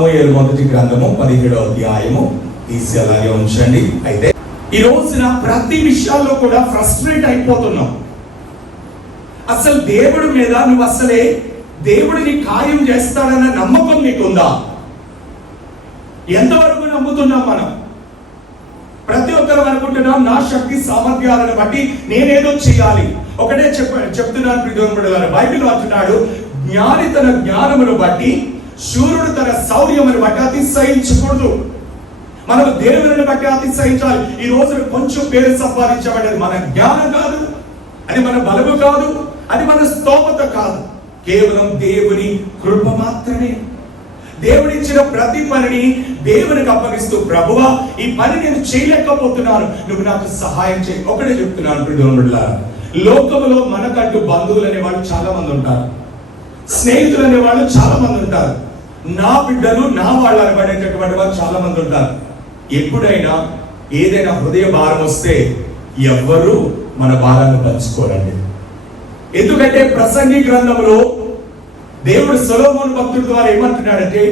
మొదటి గ్రంథము 17వ అధ్యాయము తీసి అలాగే ఉంచండి. అయితే ఈ రోజున ప్రతి విషయాల్లో కూడా ఫ్రస్ట్రేట్ అయిపోతున్నాం. అసలు దేవుడి మీద నువ్వు అసలే దేవుడిని కార్యం చేస్తాడన్న నమ్మకం నీకుందా? ఎంతవరకు నమ్ముతున్నాం మనం? ప్రతి ఒక్కరు అనుకుంటున్నాం నా శక్తి సామర్థ్యాలను బట్టి నేనేదో చేయాలి. ఒకటే చెప్తున్నాను ప్రియమైన గారు, బైబిల్ అంటున్నాడు, జ్ఞాని తన జ్ఞానమును బట్టి శూరుడు తన శౌర్యమును బట్టి అతిశయించకూడదు. మనం దేవుని బట్టి అతిశయించాలి. ఈ రోజు కొంచెం పేరు సంపాదించబడేది మన జ్ఞానం కాదు, అది మన బలము కాదు, అది మన స్తోమత కాదు, కేవలం దేవుని కృప మాత్రమే. దేవుడిచ్చిన ప్రతి పనిని దేవునికి అప్పగిస్తూ, ప్రభువా ఈ పని నేను చేయలేకపోతున్నాను, నువ్వు నాకు సహాయం చేయి. ఒకటే చెప్తున్నాను ప్రియమైనలారా, లోకములో మనకంటూ బంధువులు అనే వాళ్ళు చాలా మంది ఉంటారు, స్నేహితులు అనే వాళ్ళు చాలా మంది ఉంటారు, నా బిడ్డలు నా వాళ్ళు అనబడేటటువంటి వాళ్ళు చాలా మంది ఉంటారు. ఎప్పుడైనా ఏదైనా హృదయ భారం వస్తే ఎవ్వరూ మన భారాన్ని పంచుకోరండి. ఎందుకంటే ప్రసంగి గ్రంథంలో దేవుడు సొలొమోను భక్తుడి ద్వారా ఏమంటున్నాడంటే,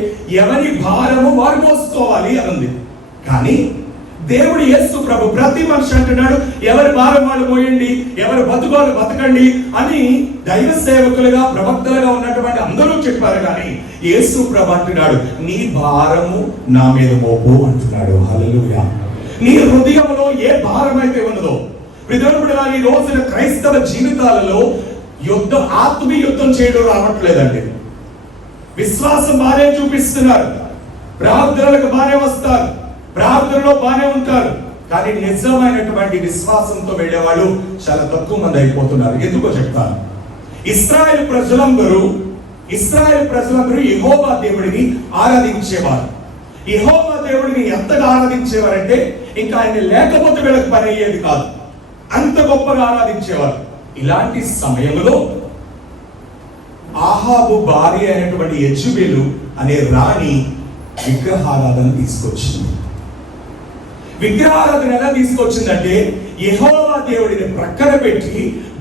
ఎవరి భారము వారు మోసుకోవాలి అనంది. కానీ దేవుడు యేసు ప్రభు ప్రతి మనిషి అంటున్నాడు, ఎవరి భారం వాళ్ళు మోయండి, ఎవరు బతుకోవాలి బతకండి అని దైవ సేవకులుగా ప్రవక్తలుగా ఉన్నటువంటి అందరూ చెప్పారు. కానీ యేసు ప్రభు అంటున్నాడు, నీ భారము నా మీద మోపు అంటున్నాడు. హల్లెలూయా. నీ హృదయంలో ఏ భారం అయితే ఉన్నదో, విధుడు ఈ రోజున క్రైస్తవ జీవితాలలో యుద్ధం, ఆత్మీయ యుద్ధం చేయడం రావట్లేదండి. విశ్వాసం బానే చూపిస్తున్నారు, ప్రార్థనలకు బానే వస్తారు, ప్రార్థనలో బానే ఉంటారు, కానీ నిజమైనటువంటి విశ్వాసంతో వెళ్ళేవాళ్ళు చాలా తక్కువ మంది అయిపోతున్నారు. ఎందుకో చెప్తాను. ఇశ్రాయేలు ప్రజలందరూ యెహోవా దేవుడిని ఆరాధించేవారు. యెహోవా దేవుడిని ఎంతగా ఆరాధించేవారంటే ఇంకా ఆయన లేకపోతే వీళ్ళకి పని అయ్యేది కాదు, అంత గొప్పగా ఆరాధించేవారు. ఇలాంటి సమయంలో ఆహాబు భార్య అయినటువంటి యెజెబెలు అనే రాణి విగ్రహారాధన తీసుకొచ్చింది. విగ్రహారాధన ఎలా తీసుకొచ్చిందంటే, యెహోవా దేవుడిని ప్రక్కన పెట్టి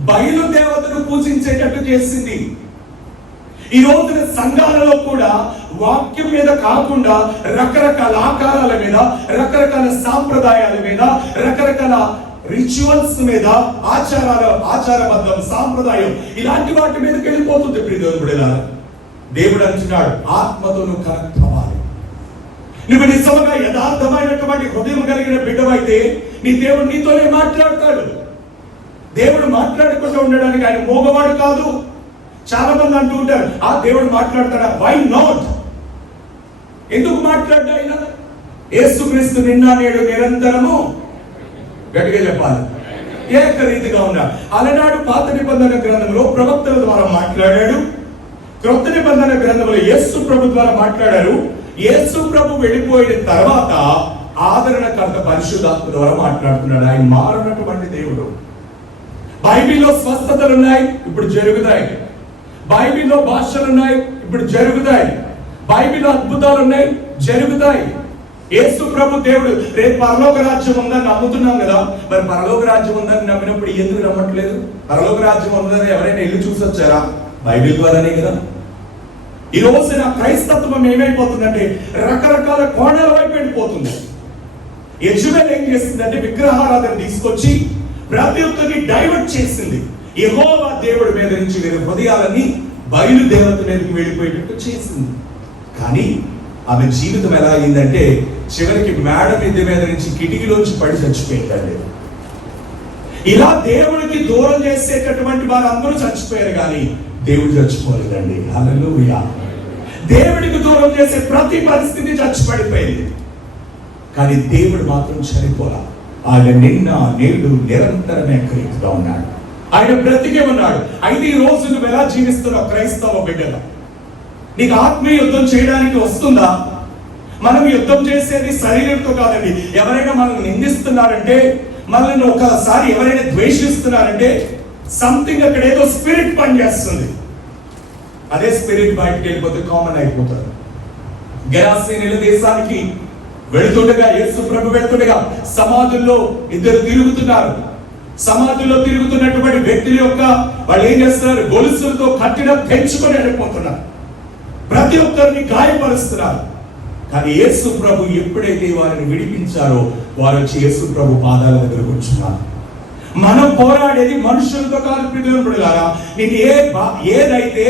బయలు దేవతను పూజించేటట్టు చేసింది. ఈ రోజున సంఘాలలో కూడా వాక్యం మీద కాకుండా రకరకాల ఆకారాల మీద, రకరకాల సాంప్రదాయాల మీద, రకరకాల రిచువల్స్ మీద, ఆచారబద్ధం, సాంప్రదాయం, ఇలాంటి వాటి మీదకి వెళ్ళిపోతుంది. ప్రియదేవుడా, దేవుడు అంటున్నాడు, ఆత్మతో నువ్వు కనెక్ట్ అవ్వాలి. నువ్వు నిజంగా యథార్థమైనటువంటి హృదయం కలిగిన బిడ్డవైతే నీ దేవుడు నీతోనే మాట్లాడతాడు. దేవుడు మాట్లాడకుండా ఉండడానికి ఆయన మోగవాడు కాదు. చాలా మంది అంటూ ఉంటారు, ఆ దేవుడు మాట్లాడతాడా? Why not? ఎందుకు మాట్లాడ్డా? ఆయన యేసుక్రీస్తు నిన్న నేడు నిరంతరము, గట్టిగా చెప్పాలి, ఏకరీతిగా ఉన్నాడు. అలనాడు పాత నిబంధన గ్రంథంలో ప్రవక్తల ద్వారా మాట్లాడాడు, క్రొత్త నిబంధన గ్రంథంలో యేసు ప్రభు ద్వారా మాట్లాడారు. యేసు ప్రభు వెళ్ళిపోయిన తర్వాత ఆదరణకర్త పరిశుద్ధాత్మ ద్వారా మాట్లాడుతున్నాడు. ఆయన మారినటువంటి దేవుడు. బైబిల్లో స్వస్థతలు ఉన్నాయి, ఇప్పుడు జరుగుతాయి. బైబిల్లో భాషలు ఉన్నాయి, ఇప్పుడు జరుగుతాయి. బైబిల్లో అద్భుతాలు ఉన్నాయి, జరుగుతాయి. యేసు ప్రభు దేవుడు. రేపు పరలోక రాజ్యం ఉందని నమ్ముతున్నాం కదా, మరి పరలోక రాజ్యం ఉందని నమ్మినప్పుడు ఎందుకు నమ్మట్లేదు? పరలోక రాజ్యం ఉందని ఎవరైనా ఇల్లు చూసి వచ్చారా? బైబిల్ ద్వారానే కదా. ఈ రోజున క్రైస్తత్వం ఏమైపోతుందంటే రకరకాల కోణాల వైపు వెళ్ళిపోతుంది. యెజెబెల్ ఏం చేసిందంటే విగ్రహారాధన తీసుకొచ్చి ప్రతి ఒక్కరిని డైవర్ట్ చేసింది. యెహోవా దేవుడి మీద నుంచి వీరి హృదయాలని బయలు దేవత మీదకి వెళ్ళిపోయేటట్టు చేసింది. కానీ ఆమె జీవితం ఎలా అయిందంటే చివరికి మేడ మీద నుంచి కిటికీలోంచి పడి చచ్చిపోయిందండి. ఇలా దేవుడికి దూరం చేసేటటువంటి వారు అందరూ చచ్చిపోయారు, కానీ దేవుడు చచ్చిపోలేదండి. హల్లెలూయా. దేవుడికి దూరం చేసే ప్రతి పరిస్థితి చచ్చిపడిపోయింది, కానీ దేవుడు మాత్రం చనిపోలా. ఆయన నిన్న నేడు నిరంతరం ఏకరీతిగా ఉన్నాడు. ఆయన బ్రతికే ఉన్నాడు. అయితే ఈ రోజు నువ్వు ఎలా జీవిస్తున్నావు క్రైస్తవ బిడ్డగా? నీకు ఆత్మీయ యుద్ధం చేయడానికి వస్తుందా? మనం యుద్ధం చేసేది శరీరంతో కాదండి. ఎవరైనా మనల్ని నిందిస్తున్నారంటే, మనల్ని ఒకసారి ఎవరైనా ద్వేషిస్తున్నారంటే సంథింగ్ అక్కడ ఏదో స్పిరిట్ పనిచేస్తుంది. అదే స్పిరిట్ బయటకు వెళ్ళిపోతే కామన్ అయిపోతారు. గెరాసీనుల దేశానికి వెళుతుండగా, యేసు ప్రభు వెళుతుండగా సమాధుల్లో ఇద్దరు తిరుగుతున్నారు. సమాధుల్లో తిరుగుతున్నటువంటి వ్యక్తుల యొక్క వాళ్ళు ఏం చేస్తున్నారు? గొలుసులతో కట్టిన పెంచుకొని వెళ్ళిపోతున్నారు. ప్రతి ఒక్కరిని గాయపరుస్తున్నారు. కానీ యేసు ప్రభు ఎప్పుడైతే వారిని విడిపించారో వారు వచ్చి యేసు ప్రభు పాదాల దగ్గర కూర్చున్నారు. మనం పోరాడేది మనుషులతో కాదు ప్రియమైన బిడ్డలారా. నేను ఏదైతే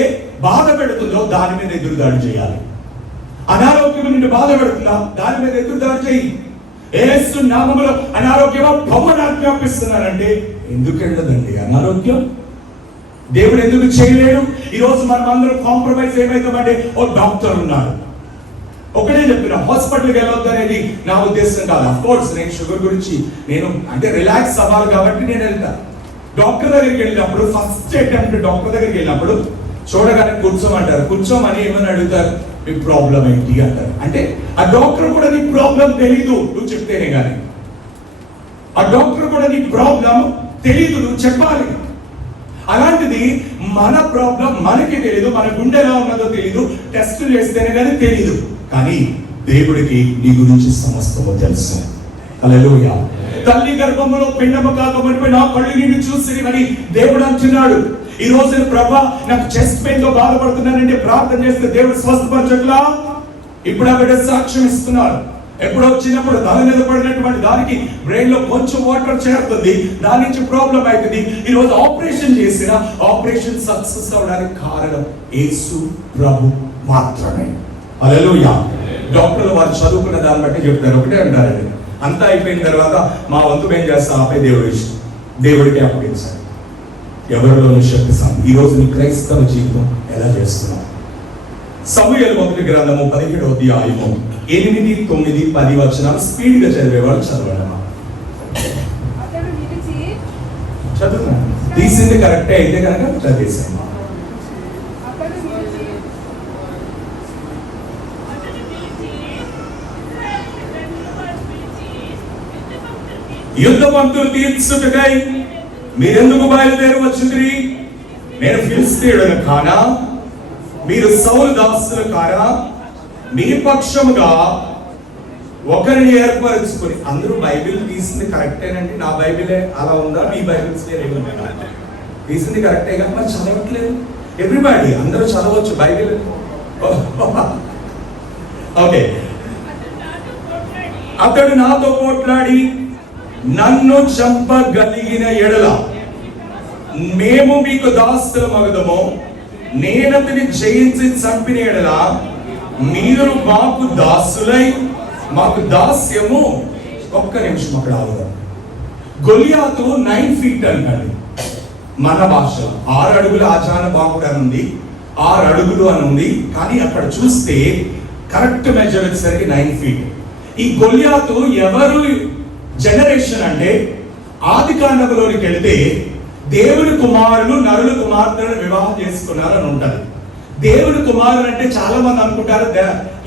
బాధ పెడుతుందో దాని మీద ఎదురుదాడి చేయాలి. అనారోగ్యం నిన్ను బాధ పెడుతుందా, దాని మీద ఎదురుదాడి చేయి. యేసు నామములో అనారోగ్యమా బొమ్మను ఆజ్ఞాపిస్తున్నారంటే ఎందుకు వెళ్ళదండి అనారోగ్యం? దేవుడు ఎందుకు చేయలేడు? ఈరోజు మనం అందరం కాంప్రమైజ్ ఏమైతామంటే ఓ డాక్టర్ ఉన్నారు, ఒకటే చెప్పిన హాస్పిటల్కి వెళ్ళొద్దు అనేది నా ఉద్దేశం కాదు. అఫ్ కోర్స్ నేను షుగర్ గురించి నేను అంటే రిలాక్స్ అవ్వాలి కాబట్టి నేను వెళ్తాను. డాక్టర్ దగ్గరికి వెళ్ళినప్పుడు ఫస్ట్ అటెంప్ట్ డాక్టర్ దగ్గరికి వెళ్ళినప్పుడు చూడగానే కూర్చోమంటారు. కూర్చోమని ఏమని అడుగుతారు, మీ ప్రాబ్లం ఏంటి అంటారు. అంటే ఆ డాక్టర్ కూడా నీ ప్రాబ్లం తెలీదు నువ్వు చెప్తేనే కానీ. ఆ డాక్టర్ కూడా నీ ప్రాబ్లం తెలీదు, నువ్వు చెప్పాలి. అలాంటిది మన ప్రాబ్లం మనకి తెలీదు, మన గుండె ఎలా ఉన్నదో తెలీదు, టెస్టులు చేస్తేనే కానీ తెలీదు. కానీ దేవుడికి నీ గురించి సమస్తము తెలుసు. హల్లెలూయా. తల్లి గర్భంలో పిండము కాకపోతే నా కళ్ళు నిన్ను చూసి అని దేవుడు అంటున్నాడు. ఈ రోజు ప్రభా నాకు చెస్ట్ పెయిన్ తో బాధపడుతున్నానంటే ప్రార్థన చేస్తే దేవుడు స్వస్థపరచట్లా. ఇప్పుడు ఆ బిడ్డ సాక్ష్యం ఇస్తున్నారు. ఎప్పుడో చిన్నప్పుడు తల మీద పడినటువంటి దానికి బ్రెయిన్ లో కొంచెం వాటర్ చేరుతుంది, దాని నుంచి ప్రాబ్లం అవుతుంది. ఈ రోజు ఆపరేషన్ చేసిన ఆపరేషన్ సక్సెస్ అవడానికి కారణం యేసు ప్రభు మాత్రమే. హల్లెలూయా. డాక్టర్లు వారు చదువుకున్న దాన్ని బట్టి చెప్తారు, ఒకటే అంటారండి, అంతా అయిపోయిన తర్వాత మా వంతు ఏం చేస్తాం ఆపై దేవుడికి అప్పగించాలి. ఎవరిలోని శక్తి ఈ రోజు నీ క్రైస్తవ జీవితం ఎలా చేస్తున్నాం? సమూయేలు మొదటి గ్రంథము 17వ అధ్యాయము 8, 9, 10 వచనాలు స్పీడ్ గా చదివేవాళ్ళు చదవడమా? చదువు తీసింది కరెక్టే అయితే కనుక చదివేసాము. యుద్ధమంతులు తీర్చుటకై మీరెందుకు బయలుదేరి వచ్చింది? నేను ఫిలిష్తీయుడను కానా? మీరు సౌలు దాసులు కారా? మీ పక్షముగా ఒకరిని ఏర్పరచుకొని. అందరూ బైబిల్ తీసింది కరెక్టేనండి. నా బైబిలే అలా ఉందా? మీ బైబిల్స్ తీసింది కరెక్టేగా, మరి చదవట్లేదు. ఎవ్రీబడి అందరూ చదవచ్చు బైబిల్. ఓకే. అతడు నాతో పోట్లాడి నన్ను చంపగలిగిన ఎడల మేము మీకు దాసులు మగదము, నేనతని జయించి చంపిన ఎడల మీరు మాకు దాసులై మాకు దాస్యము. ఒక్క నిమిషం అక్కడ ఆగుదాం. గొలియాతు 9 feet అంటాడు మన భాషలో. 6 అడుగుల ఆచార బాగుడు అని ఉంది, 6 అడుగులు అని ఉంది. కానీ అక్కడ చూస్తే కరెక్ట్ మెజర్ వచ్చేసరికి 9 feet. ఈ గొలియాతు ఎవరు జనరేషన్ అంటే ఆది కాండములోనికి వెళితే దేవుని కుమారులు నరుల కుమార్తెలను వివాహం చేసుకున్నారు అని ఉంటది. దేవుని కుమారులు అంటే చాలా మంది అనుకుంటారు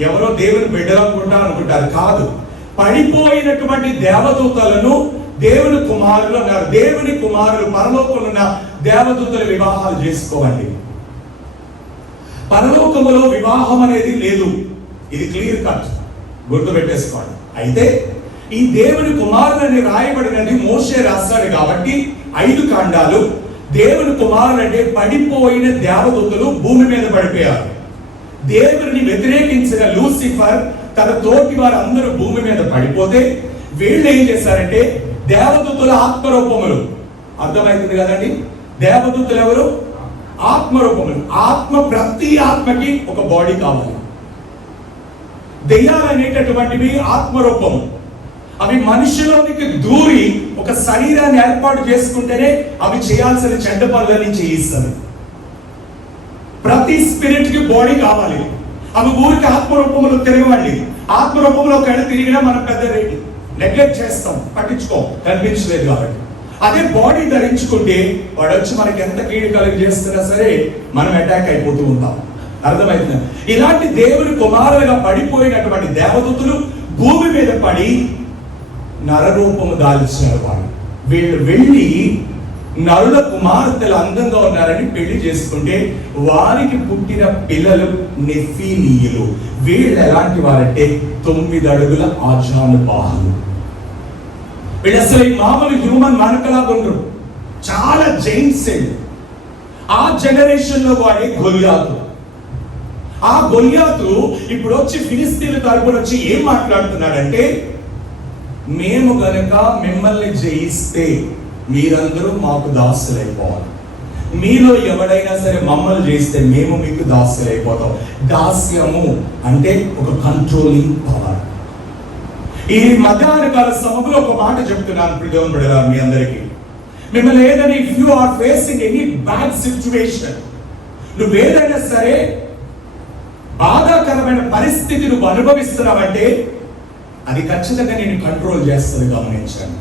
ఎవరో దేవుని బిడ్డలు అనుకుంటారు. కాదు, పడిపోయినటువంటి దేవదూతలను దేవుని కుమారులు అన్నారు. దేవుని కుమారులు పరలోకంలో ఉన్న దేవదూతల వివాహాలు చేసుకోవాలి. పరలోకములో వివాహం అనేది లేదు, ఇది క్లియర్ కట్, గుర్తు పెట్టేసుకోండి. అయితే ఈ దేవుని కుమారులని రాయబడినది మోషే రాస్తాడు కాబట్టి 5 కాండాలు. దేవుని కుమారులు అంటే పడిపోయిన దేవదూతలు భూమి మీద పడిపోయారు. దేవుని వ్యతిరేకించిన లూసిఫర్ తన తోటి వారు అందరూ భూమి మీద పడిపోతే వీళ్ళు ఏం చేశారంటే దేవదూతల ఆత్మరూపములు. అర్థమవుతుంది కదండి? దేవదూతలు ఎవరు? ఆత్మరూపములు. ప్రతి ఆత్మకి ఒక బాడీ కావాలి. దెయ్యాలు అనేటటువంటివి ఆత్మరూపము. అవి మనుషులోనికి దూరి ఒక శరీరాన్ని ఏర్పాటు చేసుకుంటేనే అవి చేయాల్సిన చెడ్డ పనులని చేయిస్తారు. ప్రతి స్పిరిట్ కి బాడీ కావాలి. అవి ఊరికి ఆత్మరూపంలో తిరగవండి. ఆత్మరూపంలో కళ్ళు తిరిగినా మనం పెద్ద నెగ్లెక్ట్ చేస్తాం, పట్టించుకోం, కనిపించలేదు కాబట్టి. అదే బాడీ ధరించుకుంటే వాడు వచ్చి మనకి ఎంత కీడు కలిగి చేస్తున్నా సరే మనం అటాక్ అయిపోతూ ఉంటాం. అర్థమైంది? ఇలాంటి దేవుని కుమారులుగా పడిపోయినటువంటి దేవదూతలు భూమి మీద పడి నరరూపము దాల్చారు. వీళ్ళు వెళ్ళి నరుల కుమార్తెలు అందంగా ఉన్నారని పెళ్లి చేసుకుంటే వారికి పుట్టిన పిల్లలు నెఫీలీయులు. వీళ్ళు ఎలాంటి వారంటే 9 అడుగుల ఆజానుబాహులు. వీళ్ళు అసలు మామూలు హ్యూమన్ మనకలాగా ఉండరు, చాలా జైంట్స్. ఆ జనరేషన్ లో వాడే గొలియాతు. ఆ గొల్యాతు ఇప్పుడు వచ్చి ఫిలిస్తీన్ల తరపున వచ్చి ఏం మాట్లాడుతున్నాడంటే, మేము గనక మిమ్మల్ని జయిస్తే మీరందరూ మాకు దాసులైపోవాలి, మీలో ఎవడైనా సరే మమ్మల్ని చేస్తే మేము మీకు దాసులైపోతాం. దాస్యము అంటే ఒక కంట్రోలింగ్ పవర్. ఈ మధ్యాహ్న కాల సమయంలో ఒక మాట చెప్తున్నాను ప్రియమైన బిడ్డలారా మీ అందరికీ. మిమ్మల్ని ఏదైనా if you are facing any bad situation, నువ్వేదైనా సరే బాధాకరమైన పరిస్థితి నువ్వు అనుభవిస్తున్నావంటే అది ఖచ్చితంగా నేను కంట్రోల్ చేస్తుంది. గమనించండి.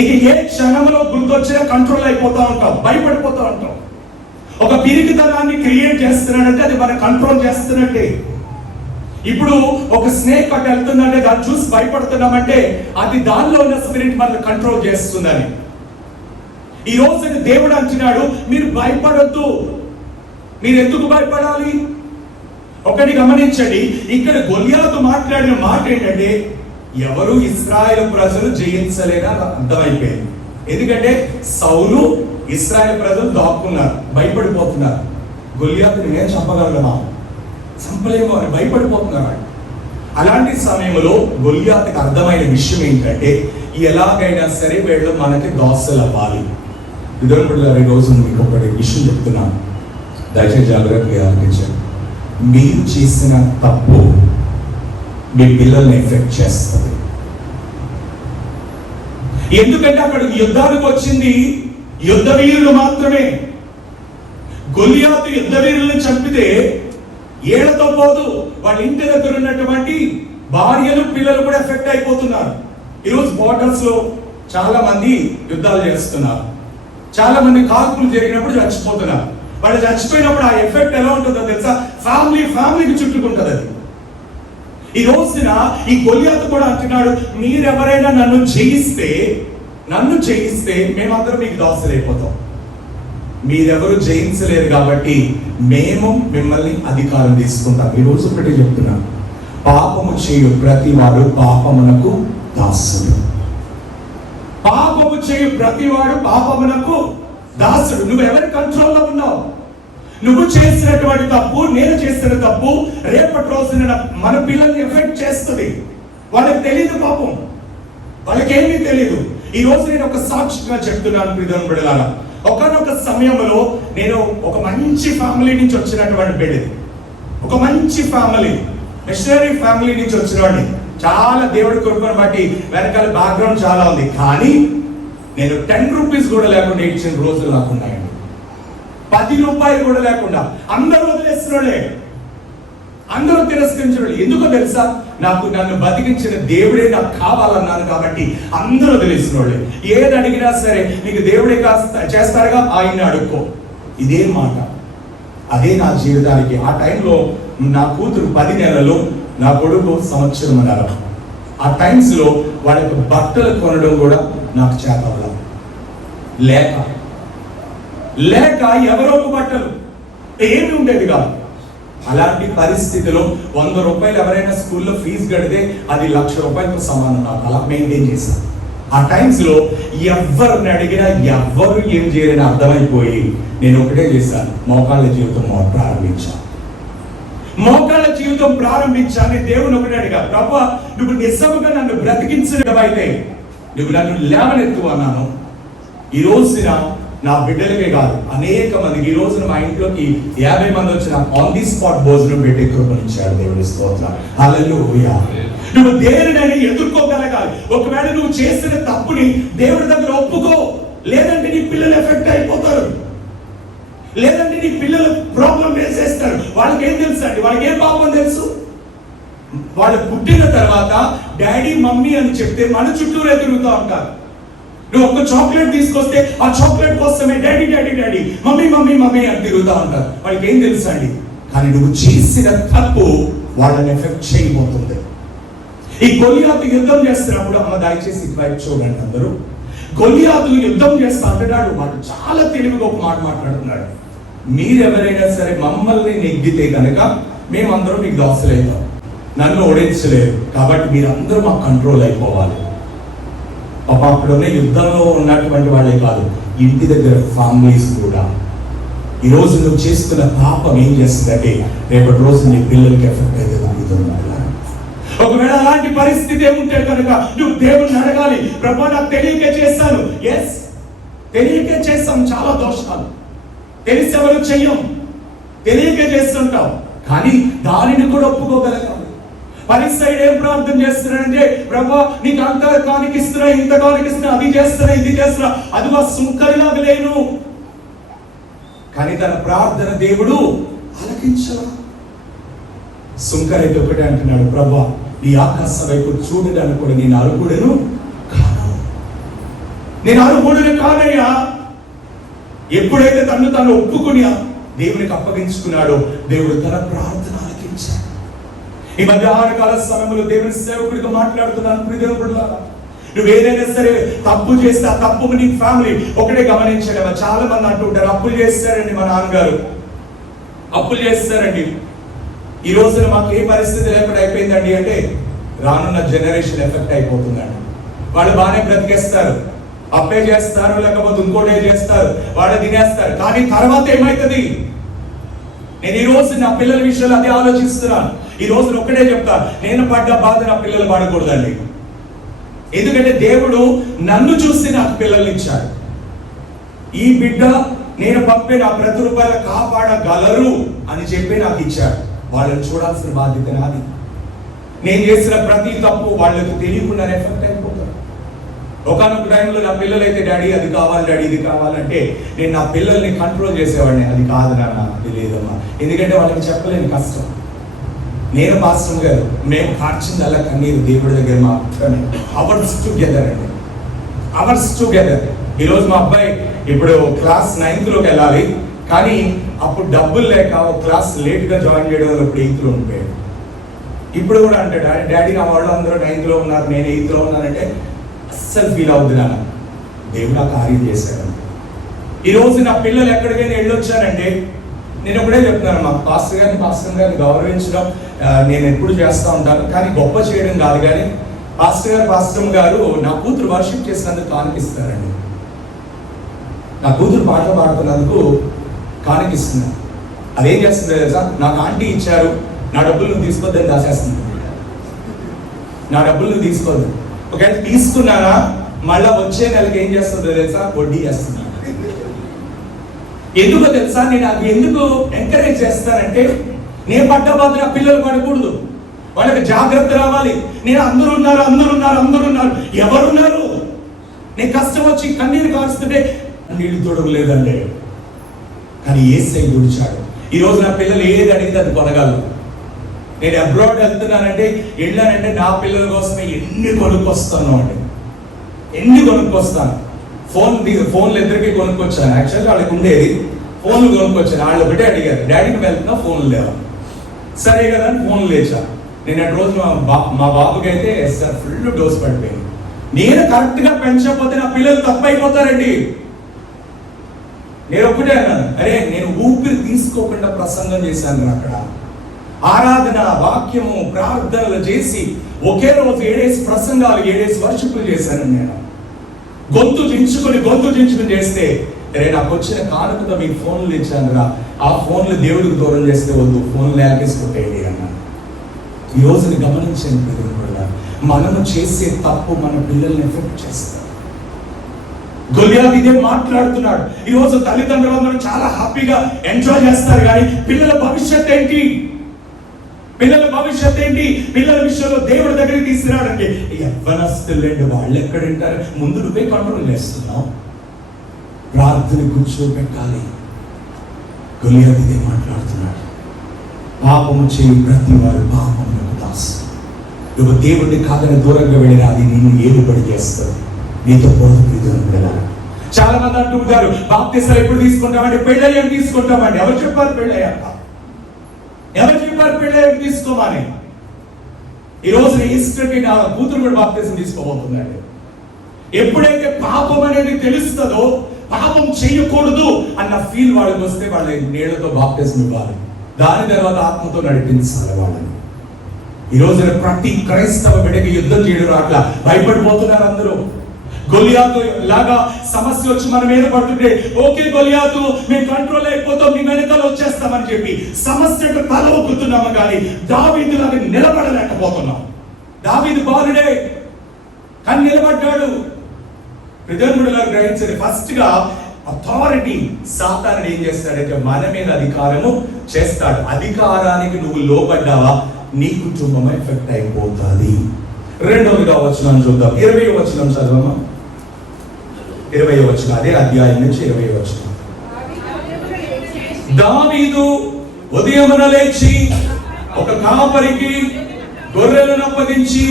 ఇక ఏ క్షణంలో గుర్తొచ్చినా కంట్రోల్ అయిపోతా ఉంటాం, భయపడిపోతూ ఉంటాం. ఒక పిరికితనాన్ని క్రియేట్ చేస్తున్నాడంటే అది మన కంట్రోల్ చేస్తున్నట్టే. ఇప్పుడు ఒక స్నేక్ అటు వెళ్తుందంటే దాన్ని చూసి భయపడుతున్నామంటే అది దానిలో ఉన్న స్పిరిట్ మనల్ని కంట్రోల్ చేస్తుందని. ఈ రోజు దేవుడు అంటున్నాడు, మీరు భయపడొద్దు. మీరు ఎందుకు భయపడాలి? ఒకటి గమనించండి, ఇక్కడ గొల్యాతు మాట్లాడిన మాట ఏంటంటే, ఎవరు ఇశ్రాయేలు ప్రజలు జయించలేదా అర్థమైపోయింది. ఎందుకంటే సౌలు ఇశ్రాయేలు ప్రజలు దాక్కున్నారు, భయపడిపోతున్నారు. గొల్యాతుని నేను చంపగలమా? చంపలేమో అని భయపడిపోతున్నారు. అలాంటి సమయంలో గొల్యాతుకి అర్థమైన విషయం ఏంటంటే, ఎలాగైనా సరే వీళ్ళు మనకి దాసులు అవ్వాలి. విధుల రోజు మీకు ఒకటి విషయం చెప్తున్నాను, దయచేసి జాగ్రత్తగా ఆలోచించండి. మీరు చేసిన తప్పు మీ పిల్లల్ని ఎఫెక్ట్ చేస్తుంది. ఎందుకంటే అక్కడ యుద్ధానికి వచ్చింది యుద్ధ వీరులు మాత్రమే. గొల్యాతు యుద్ధ వీరులను చంపితే ఏళ్లతో పోదు, వాళ్ళ ఇంటి దగ్గర ఉన్నటువంటి భార్యలు పిల్లలు కూడా ఎఫెక్ట్ అయిపోతున్నారు. ఈరోజు బోర్డర్స్ లో చాలా మంది యుద్ధాలు చేస్తున్నారు, చాలా మంది కాల్పులు జరిగినప్పుడు చచ్చిపోతున్నారు. వాళ్ళు చచ్చిపోయినప్పుడు ఆ ఎఫెక్ట్ ఎలా ఉంటుందో తెలుసా? ఫ్యామిలీకి చుట్టుకుంటుంది అది. ఈ రోజున ఈ గొల్యాతు కూడా అంటున్నాడు, మీరెవరైనా నన్ను జయిస్తే మేమందరం మీకు దాసులైపోతాం. మీరెవరు జయించలేరు కాబట్టి మేము మిమ్మల్ని అధికారం తీసుకుంటాం. ఈ రోజు ఒకటి చెప్తున్నాను, పాపము చేయు ప్రతి వాడు పాపమునకు దాసుడు. పాపము చేయు ప్రతివాడు పాపమునకు దాసుడు. నువ్వు ఎవరి కంట్రోల్లో ఉన్నావు? నువ్వు చేసినటువంటి తప్పు, నేను చేసిన తప్పు రేపటి రోజున మన పిల్లల్ని ఎఫెక్ట్ చేస్తుంది. వాళ్ళకి తెలియదు, పాపం వాళ్ళకి ఏమీ తెలియదు. ఈ రోజు నేను ఒక సాక్షిగా చెప్తున్నాను ప్రియమైన బిడ్డలారా, ఒకనొక సమయంలో నేను ఒక మంచి ఫ్యామిలీ నుంచి వచ్చినటువంటి బిడ్డది, ఒక మంచి ఫ్యామిలీ, మిషనరీ ఫ్యామిలీ నుంచి వచ్చినవాడిని. చాలా దేవుడి కృపను బట్టి వెనకాల బ్యాక్గ్రౌండ్ చాలా ఉంది. కానీ నేను 10 రూపీస్ కూడా లేకుండా ఇచ్చిన రోజులు నాకు ఉన్నాయండి. 10 రూపాయలు కూడా లేకుండా. అందరూ వదిలేస్తున్నాడే, అందరూ తిరస్కరించడం. ఎందుకో తెలుసా? నన్ను బతికించిన దేవుడే నాకు కావాలన్నాను కాబట్టి అందరూ వదిలేస్తున్నాడే. ఏది అడిగినా సరే నీకు దేవుడే చేస్తారుగా, ఆయన అడుక్కో. ఇదే మాట, అదే నా జీవితానికి. ఆ టైంలో నా కూతురు 10 నెలలు, నా కొడుకు 1 సంవత్సరం. ఆ టైమ్స్ లో వాళ్ళకి బట్టలు కొనడం కూడా నాకు చేతవల, లేక ఎవరో బట్టలు ఏమి ఉండేది కాదు. అలాంటి పరిస్థితిలో 100 రూపాయలు ఎవరైనా స్కూల్లో ఫీజు కడితే అది 1,00,000 రూపాయలతో సమానం. నాకు అలా మెయింటైన్ చేశాను. ఆ టైమ్స్ లో ఎవరిని అడిగినా ఎవరు ఏం చేయాలని అర్థమైపోయి నేను ఒకటే చేశాను, మోకాళ్ళ జీవితం ప్రారంభించాను. దేవుని ఒకటే అడిగా, ప్రభువా నువ్వు నిజంగా నన్ను బ్రతికించడమైతే నువ్వు నన్ను లేవనెత్తు అన్నాను. ఈ రోజున నా బిడ్డలకే కాదు అనేక మందికి, ఈ రోజున మా ఇంట్లోకి 50 మంది వచ్చిన ఆన్ ది స్పాట్ భోజనం పెట్టే కృపనిచ్చాడు దేవుడి స్తోత్రం. హల్లెలూయా. నువ్వు దేనినైనా ఎదుర్కోగలగాలి. ఒకవేళ నువ్వు చేసిన తప్పుని దేవుడి దగ్గర ఒప్పుకో, లేదంటే నీ పిల్లలు ఎఫెక్ట్ అయిపోతారు, లేదంటే నీ పిల్లలు ప్రాబ్లం వేసేస్తారు. వాళ్ళకి ఏం తెలుసు అండి? వాళ్ళకి ఏం పాపం తెలుసు? వాళ్ళు పుట్టిన తర్వాత డాడీ మమ్మీ అని చెప్తే మన చుట్టూరే తిరుగుతూ ఉంటారు. నువ్వు ఒక చాక్లెట్ తీసుకొస్తే ఆ చాక్లెట్ కోసమే daddy daddy daddy, mummy mummy mummy అని తిరుగుతూ ఉంటారు. వాళ్ళకి ఏం తెలుసు అండి? కానీ నువ్వు చేసిన తప్పు వాళ్ళని ఎఫెక్ట్ చేయబోతుంది. ఈ గొల్యాతు యుద్ధం చేస్తున్నప్పుడు, అమ్మ దయచేసి ఇటువైపు చూడండి అందరూ, గొల్యాతు యుద్ధం చేస్తా అంటున్నాడు. వాడు చాలా తెలివిగా ఒక మాట మాట్లాడుతున్నాడు, మీరెవరైనా సరే మమ్మల్ని నెగ్గితే కనుక మేమందరం మీకు దాసులైతాం, నన్ను ఓడించలేదు కాబట్టి మీరందరూ మాకు కంట్రోల్ అయిపోవాలి. పాప అప్పుడున్న యుద్ధంలో ఉన్నటువంటి వాళ్ళే కాదు, ఇంటి దగ్గర ఫ్యామిలీస్ కూడా ఈ రోజు నువ్వు చేస్తున్న పాపం ఏం చేస్తుందంటే రేపటి రోజు నీ పిల్లలకి ఎఫెక్ట్ అయితే నమ్ముతున్నాడు. ఒకవేళ అలాంటి పరిస్థితి ఏముంటే కనుక నువ్వు దేవుణ్ణి అడగాలి, ప్రభా నాకు తెలియక చేస్తాను. ఎస్, తెలియక చేస్తాం చాలా దోషాలు, తెలిసి ఎవరు చెయ్యం, తెలియక చేస్తుంటాం. కానీ దానిని కూడా ఒప్పుకోగలగాలి. పరిసైడ్ ఏం ప్రార్థన చేస్తున్నాడంటే ప్రభా నీకు అంత కానికిస్తున్నా, ఇంత కానికిస్తున్నా, అది చేస్తున్నా, ఇది చేస్తున్నా, అది మా సుంకరిలాగా లేను. కానీ తన ప్రార్థన దేవుడు ఆలకించలా. సుంకరైతే ఒకటే అంటున్నాడు, ప్రభా నీ ఆకాశం వైపు చూడడానికి కూడా నేను అర్హుడను కాను, నేను అర్హుడను కానయ్యా. ఎప్పుడైతే తను ఒప్పుకుని దేవునికి అప్పగించుకున్నాడో దేవుడు తన ప్రార్థన ఆలకించాడు. ఈ మధ్యాహ్న కాల సమయంలో దేవుని సేవకుడితో మాట్లాడుతున్నాను. ప్రియదేవుడులారా, నువ్వు ఏదైనా సరే తప్పు చేస్తే ఆ తప్పు నీ ఫ్యామిలీ ఒకటే గమనించడమా. చాలా మంది అంటుంటారు అప్పులు చేస్తారండి, మా నాన్నగారు అప్పులు చేస్తారండి. ఈ రోజున మాకు ఏ పరిస్థితి లేకుండా అయిపోయిందండి అంటే రానున్న జనరేషన్ ఎఫెక్ట్ అయిపోతుందండి. వాళ్ళు బాగానే బ్రతికేస్తారు, అప్పే చేస్తారు, లేకపోతే ఇంకోటే చేస్తారు, వాళ్ళు తినేస్తారు. కానీ తర్వాత ఏమవుతుంది? నేను ఈ రోజు నా పిల్లల విషయాలు అదే ఆలోచిస్తున్నాను. ఈ రోజు ఒకటే చెప్తా, నేను పడ్డ బాధ నా పిల్లలు పడకూడదండి. ఎందుకంటే దేవుడు నన్ను చూసి నాకు పిల్లల్ని ఇచ్చాడు. ఈ బిడ్డ నేను పంపే నా ప్రతి రూపాయలు కాపాడగలరు అని చెప్పి నాకు ఇచ్చాడు. వాళ్ళని చూడాల్సిన బాధ్యత నాది. నేను చేసిన ప్రతి తప్పు వాళ్ళకి తెలియకుండా ఎఫెక్ట్ అయిపోతారు. ఒకనొక టైంలో నా పిల్లలైతే డాడీ అది కావాలి, డాడీ ఇది కావాలంటే నేను నా పిల్లల్ని కంట్రోల్ చేసేవాడిని. అది కాదు నాన్న, అది లేదమ్మా, ఎందుకంటే వాళ్ళకి చెప్పలేని కష్టం. నేను పాస్టర్ గారు మేము కార్చిందల్లా కన్నీరు దేవుడి దగ్గర మాత్రమే. అవర్స్ టుగెదర్ అండి, అవర్స్ టుగెదర్. ఈరోజు మా అబ్బాయి ఇప్పుడు క్లాస్ 9th వెళ్ళాలి, కానీ అప్పుడు డబ్బులు లేక ఒక క్లాస్ లేట్గా జాయిన్ చేయడం వల్ల ఇప్పుడు 8th ఉండిపోయాడు. ఇప్పుడు కూడా అంటాడు, డాడీ నా వాళ్ళు అందరూ 9th ఉన్నారు, నేను 8th ఉన్నానంటే అస్సలు ఫీల్ అవుతున్నాను. దేవుడు ఆ కార్యం చేశాడు. ఈరోజు నా పిల్లలు ఎక్కడికైనా వెళ్ళొచ్చానంటే నేను ఒకటే చెప్తున్నాను, మా పాస్టర్ గారిని గౌరవించడం నేను ఎప్పుడు చేస్తూ ఉంటాను, కానీ గొప్ప చేయడం కాదు. కానీ పాస్టర్ గారు నా కూతురు వర్షిప్ చేసినందుకు కానికిస్తారండి. నా కూతురు పాటలు పాడుతున్నందుకు కానికిస్తున్నారు. అదేం చేస్తుంది తెలుసా? నాకు ఆంటీ ఇచ్చారు, నా డబ్బులు నువ్వు తీసుకోద్దని దాచేస్తుంది. నా డబ్బులు నువ్వు తీసుకోద్దు. ఒకవేళ తీసుకున్నానా మళ్ళా వచ్చే నెలకి ఏం చేస్తుందో తెలుసా? వడ్డీ చేస్తుంది. ఎందుకో తెలుసా? నేను అది ఎందుకు ఎంకరేజ్ చేస్తానంటే నేను పడ్డ బాధ నా పిల్లలు పడకూడదు, వాళ్ళకి జాగ్రత్త రావాలి. నేను అందరూ ఉన్నారు, ఎవరున్నారు? నేను కష్టం వచ్చి కన్నీరు కారుస్తుంటే నీళ్ళు తొడగలేదండి, కానీ యేసయ్య తుడిచాడు. ఈ రోజు నా పిల్లలు ఏది అడిగితే అది కొనగలరు. నేను అబ్రాడ్ వెళ్ళానంటే నా పిల్లల కోసమే ఎన్ని కొనుక్కొస్తాను. ఫోన్లు ఇద్దరికి కొనుక్కొచ్చాను. యాక్చువల్గా వాళ్ళకి ఉండేది ఫోన్లు కొనుక్కొచ్చాను. వాళ్ళు ఒకటే అడిగారు, డాడీకి వెళ్తున్నా ఫోన్లు లేవా? సరే కదా అని ఫోన్లు లేచా. నేను అటు రోజు మా బాబుకి అయితే ఫుల్ డోస్ పడిపోయింది. నేను కరెక్ట్గా పెంచకపోతే నా పిల్లలు తప్పైపోతారండి. నేను ఒకటే అన్నాను, అరే నేను ఊపిరి తీసుకోకుండా ప్రసంగం చేశాను. అక్కడ ఆరాధన, వాక్యము, ప్రార్థనలు చేసి ఒకే రోజు 7 ప్రసంగాలు 7 వర్షిపులు చేశాను. నేను గొంతు దించుకుని చేస్తే అరే నాకు వచ్చిన కానుకతో మీకు ఫోన్లు ఇచ్చానురా, ఆ ఫోన్లు దేవుడికి దూరం చేస్తే వద్దు, ఫోన్లు లేకేసుకుంటాయి అన్నాను. ఈ రోజుని గమనించండి కూడా, మనము చేసే తప్పు మన పిల్లల్ని ఎఫెక్ట్ చేస్తారు. గొలియాతు ఇదే మాట్లాడుతున్నాడు. ఈ రోజు తల్లిదండ్రులందరూ చాలా హ్యాపీగా ఎంజాయ్ చేస్తారు, కానీ పిల్లల భవిష్యత్ ఏంటి? పిల్లల విషయంలో దేవుడి దగ్గరికి తీసుకురాడండి. యవ్వనస్తులేండి, వాళ్ళు ఎక్కడ ఉంటారు? ముందు నువ్వే కంట్రోల్ చేస్తున్నావు. ప్రార్థన కూర్చోబెట్టాలి. గొలియాతు ఇదే మాట్లాడుతున్నాడు. పాపము చేయి ప్రతి వారు పాపములకు దాసు. నువ్వు దేవుడిని కాదని దూరంగా వెళ్ళినా అది నేను ఏలుబడి చేస్తావు, నీతో పోదు. చాలా మంది అంటూ ఉంటారు, బాప్తిసం ఎప్పుడు తీసుకుంటామంటే పెళ్ళయ్యాక తీసుకుంటామండి. ఎవరు చెప్పారు పెళ్ళయ్యాక తీసుకోమని? ఈ రోజు ఈస్టర్కి నా కూతురు కూడా బాప్తిసం తీసుకోబోతుందండి. ఎప్పుడైతే పాపం అనేది తెలుస్తుందో, పాపం చేయకూడదు అన్న ఫీల్ వాళ్ళకి వస్తే వాళ్ళ నీళ్లతో బాప్తిసం ఇవ్వాలి. దాని తర్వాత ఆత్మతో నడిపించాలి వాళ్ళని. ఈ రోజున ప్రతి క్రైస్తవ బిడ్డకి యుద్ధం చేయడం అట్లా భయపడిపోతున్నారు అందరూ. గొలియాతు లాగా సమస్య వచ్చి మన మీద పడుతుంటే, ఓకే గొలియాతు మేము కంట్రోల్ అయిపోతాం, మీ వెనకాల వచ్చేస్తామని చెప్పి సమస్యకు తల ఒప్పుతున్నాము, కానీ దావీదు లాగా నిలబడలేకపోతున్నాం. దావీదు బాలుడే కానీ నిలబడ్డాడు. ప్రజలు గ్రహించండి, ఫస్ట్ గా అథారిటీ సాతానుడు ఏం చేస్తాడంటే మన మీద అధికారము చేస్తాడు. అధికారానికి నువ్వు లోబడ్డావా, నీ కుటుంబం ఎఫెక్ట్ అయిపోతుంది. రెండవదిగా వచనం చూద్దాం. 20వ వచనం చదవమా. 20వ వచనం, అదే అధ్యాయం నుంచి 20వ వచనం. దావీదు ఉదయమున లేచి ఒక కాపరికి గొర్రెలను అప్పగించి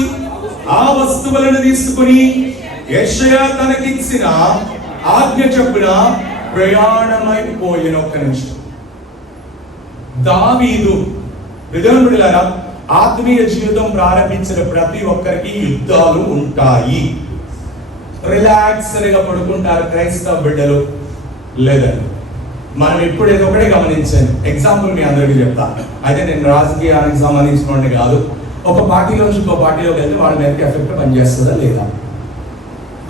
ఆ వస్తువులను తీసుకుని యెషయా తనకిచ్చిన ఆజ్ఞ చొప్పున ప్రయాణమైపోయిన. ఒక్క నిమిషం. దావీదు విధనులారా, ఆత్మీయ జీవితం ప్రారంభించిన ప్రతి ఒక్కరికి యుద్ధాలు ఉంటాయి. రిలాక్స్డ్గా పడుకుంటారు క్రైస్తవ బిడ్డలు లేదండి. మనం ఇప్పుడు ఏదో ఒకటే గమనించాను. ఎగ్జాంపుల్ మీ అందరికీ చెప్తా. అయితే నేను రాజకీయానికి సంబంధించిన కాదు. ఒక పార్టీలోంచి ఇంకో పార్టీలోకి వెళ్తే వాళ్ళ మీదకి ఎఫెక్ట్ పనిచేస్తుందా లేదా?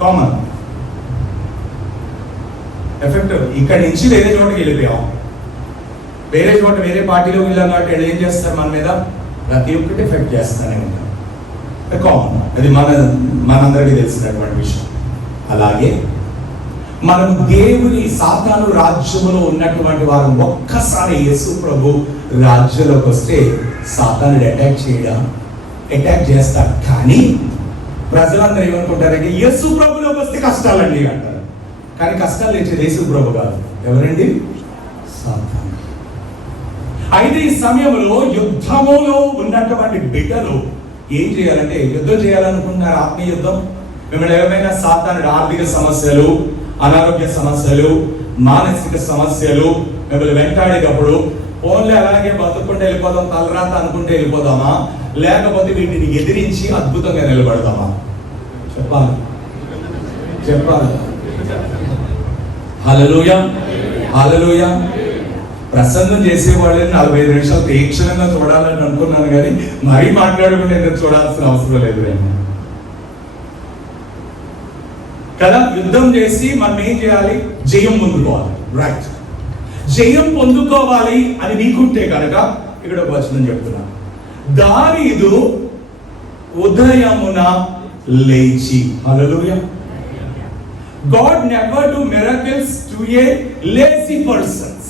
Common effect. ఇక్కడి నుంచి వేరే చోటకి వెళ్ళిపోయాం, వేరే చోట వేరే పార్టీలోకి వెళ్ళాం కాబట్టి ఏం చేస్తారు మన మీద? ప్రతి ఒక్కటి ఎఫెక్ట్ చేస్తానే ఉంటాం. కామన్, అది మనందరికీ తెలిసినటువంటి విషయం. అలాగే మనం దేవుని సాతాను రాజ్యములో ఉన్నటువంటి వారు ఒక్కసారి యేసు ప్రభు రాజ్యంలోకి వస్తే సాతానుడు అటాక్ చేస్తాడు. కానీ ప్రజలందరూ ఏమనుకుంటారంటే యేసు ప్రభులోకి వస్తే కష్టాలండి అంటారు. కానీ కష్టాలు తెచ్చేది యేసు ప్రభు కాదు. ఎవరండి? సాతాను. అయితే ఈ సమయంలో యుద్ధములో ఉన్నటువంటి బిడ్డలు ఏం చేయాలంటే, యుద్ధం చేయాలనుకుంటున్నారు, ఆత్మీయ యుద్ధం. మిమ్మల్ని ఏమైనా సాతానుడు ఆర్థిక సమస్యలు, అనారోగ్య సమస్యలు, మానసిక సమస్యలు మిమ్మల్ని వెంటాడేటప్పుడు ఫోన్లో అలాగే బతుకుంటే వెళ్ళిపోదాం, తలరాత అనుకుంటే వెళ్ళిపోదామా, లేకపోతే వీటిని ఎదిరించి అద్భుతంగా నిలబడదామా? చెప్పాలి. హల్లెలూయా, హల్లెలూయా. ప్రసంగం చేసేవాళ్ళని 45 నిమిషాలు తీక్షణంగా చూడాలని అనుకున్నాను, కానీ మరీ మాట్లాడుకుంటే ఎందుకు చూడాల్సిన అవసరం లేదు కదా. యుద్ధం చేసి మనం ఏం చేయాలి? జయం పొందుకోవాలి. రైట్, జయం పొందుకోవాలి అని నీకుంటే కనుక ఇక్కడ ఒక వచనం చెప్తున్నా. దావీదు ఉదయమున లేచి. హల్లెలూయా. God never do miracles to a lazy persons.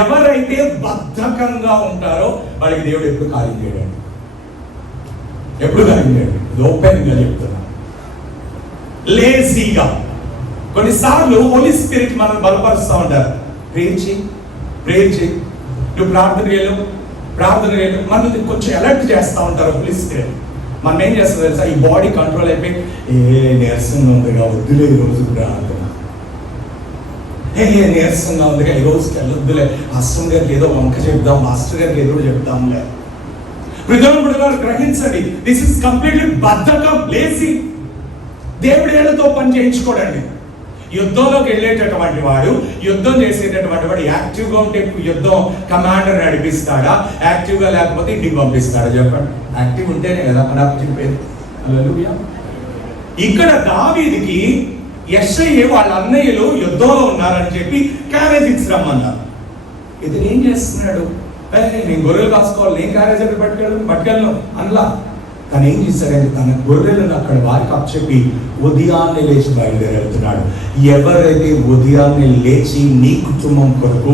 ఎవరైతే బద్ధకంగా ఉంటారో వాళ్ళకి దేవుడు ఎప్పుడు కార్యం చేయడండి, ఎప్పుడు కార్యం చేయడం. ఓపెన్గా చెప్తున్నా. లేజీగా కొన్నిసార్లు హోలీ స్పిరిట్ మనం బలపరుస్తూ ఉంటారు. ప్రేర్ చేయి, నువ్వు ప్రార్థన చేయడం మనం కొంచెం అలర్ట్ చేస్తూ ఉంటారు హోలీ స్పిరిట్. మనం ఏం చేస్తుంది తెలుసా? ఈ బాడీ కంట్రోల్ అయిపోయి నీరసంగా ఉందిగా, వద్దులే ఈ రోజు ప్రార్థన, నీరసంగా ఉందిగా ఈ రోజుకి వెళ్ళొద్దులే, మాస్టర్ గారికి ఏదో వంక చెప్దాం, మాస్టర్ గారికి ఏదో చెప్దాంలే. ప్రజలు గ్రహించండి, దిస్ ఇస్ కంప్లీట్లీ బద్ధకం, లేజీ. దేవుడు ఏళ్ళతో పని చేయించుకోడండి. యుద్ధంలోకి వెళ్ళేటటువంటి వాడు, యుద్ధం చేసేటటువంటి వాడు యాక్టివ్గా ఉంటే యుద్ధం కమాండర్ నడిపిస్తాడా, యాక్టివ్గా లేకపోతే ఇంటికి పంపిస్తాడా? చెప్పండి. యాక్టివ్ ఉంటేనే కదా మన చెప్పేది. హల్లెలూయా. ఇక్కడ దావీదుకి యెషయా వాళ్ళ అన్నయ్యలు యుద్ధంలో ఉన్నారని చెప్పి క్యారేజ్ ఇచ్చి రమ్మన్నారు. ఇతను ఏం చేస్తున్నాడు? నేను గొర్రెలు కాసుకోవాలి, నేను క్యారేజ్ ఎక్కడ పట్టుకెళ్ళను అనలా. తను ఏం చేశాడంటే తన గొర్రెలను అక్కడ వారికి అప్పచెప్పి ఉదయాన్నే లేచి బయలుదేరుతున్నాడు. ఎవరైతే ఉదయాన్నే లేచి నీ కుటుంబం కొరకు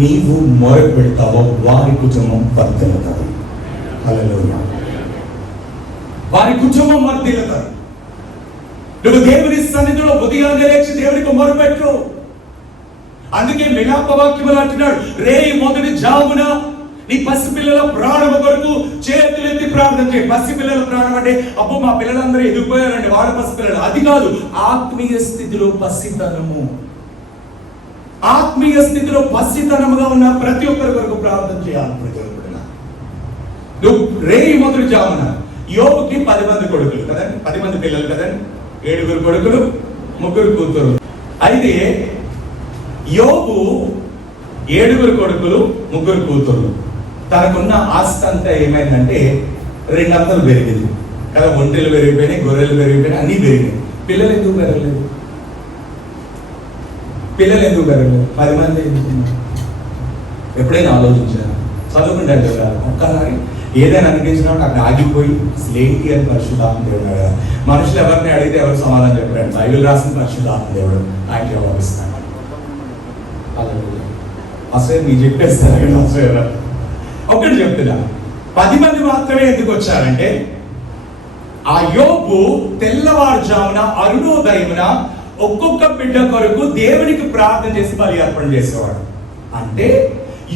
నీవు మొర పెడతావో వారి కుటుంబం వర్ధిల్లుతుంది. హల్లెలూయా. వారి కుటుంబం వర్ధిల్లుతుంది. నువ్వు దేవుని సన్నిధిలో ఉదయాన్నే లేచి దేవునికి మొరపెట్టు. అందుకే విలాప వాక్యములు అంటున్నాడు, రేయి మొదటి జామున నీ పసిపిల్లల ప్రాణము కొరకు చేతులెత్తి ప్రార్థన చేయి. పసిపిల్లల ప్రాణం అంటే అబ్బో మా పిల్లలందరూ ఎదిగిపోయారండి, వాళ్ళ పసిపిల్లలు, అది కాదు. ఆత్మీయ స్థితిలో పసితనము, ఆత్మీయ స్థితిలో పసితనముగా ఉన్న ప్రతి ఒక్కరి కొరకు ప్రార్థన చేయాలి. నువ్వు రేయి మొదటి జామున, యోబుకి 10 మంది కొడుకులు కదండి, 10 మంది పిల్లలు కదండి, 7 కొడుకులు 3 కూతురు. అయితే యోబు 7 కొడుకులు 3 కూతుర్లు. తనకున్న ఆస్తి అంతా ఏమైందంటే 200 పెరిగింది. కదా, ఒంటెలు పెరిగిపోయినాయి, గొర్రెలు పెరిగిపోయినాయి, అన్నీ పెరిగినాయి. పిల్లలు ఎందుకు పెరగలేదు? పిల్లలు ఎందుకు పెరగలేదు? 10 మంది ఎందుకున్నారు? ఎప్పుడైనా ఆలోచించారు? చదువుకుంటారు కదా, ఒక్కసారి ఏదైనా అనిపించినప్పుడు అక్కడ ఆగిపోయి స్లేటి అని పరిశుద్ధాత్మ దేవుడు కదా. మనుషులు ఎవరిని అడిగితే ఎవరు సమాధానం చెప్పాడు? బైబిల్ రాసిన పరిశుద్ధాత్మ దేవుడు ఆయన జవాబిస్తాడు. అసలు మీరు చెప్పేస్తారు అసలు ఒకటి చెప్తున్నా, 10 మంది మాత్రమే ఎందుకు వచ్చారంటే, ఆ యోబు తెల్లవారుజామున అరుణోదయమున ఒక్కొక్క బిడ్డ కొరకు దేవునికి ప్రార్థన చేసి బలి అర్పణ చేసేవాడు. అంటే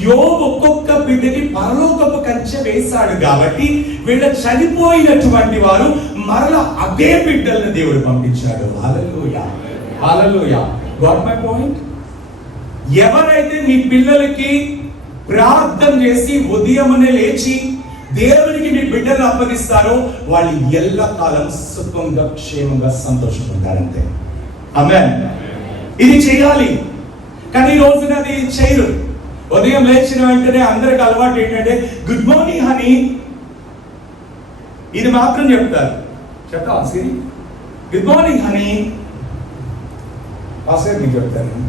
యోబు ఒక్కొక్క బిడ్డకి పరలోకపు కంచె వేశాడు కాబట్టి వీళ్ళ చనిపోయినటువంటి వారు మరల అదే బిడ్డలను దేవుడు పంపించాడు. Hallelujah, hallelujah. Got my point? ఎవరైతే మీ పిల్లలకి ప్రార్థన చేసి ఉదయమునే లేచి దేవునికి మీ బిడ్డలు అప్పగిస్తారో వాళ్ళు ఎల్లకాలం సుఖంగా క్షేమంగా సంతోషంగా ఉంటారంతే. ఆమేన్. ఇది చేయాలి, కానీ ఈ రోజున అది చేయరు. ఉదయం లేచిన వెంటనే అందరికి అలవాటు ఏంటంటే గుడ్ మార్నింగ్ హనీ, ఇది మాత్రం చెప్తారు. చెప్తా సిరి, గుడ్ మార్నింగ్ హనీ అసలు మీకు చెప్తారు.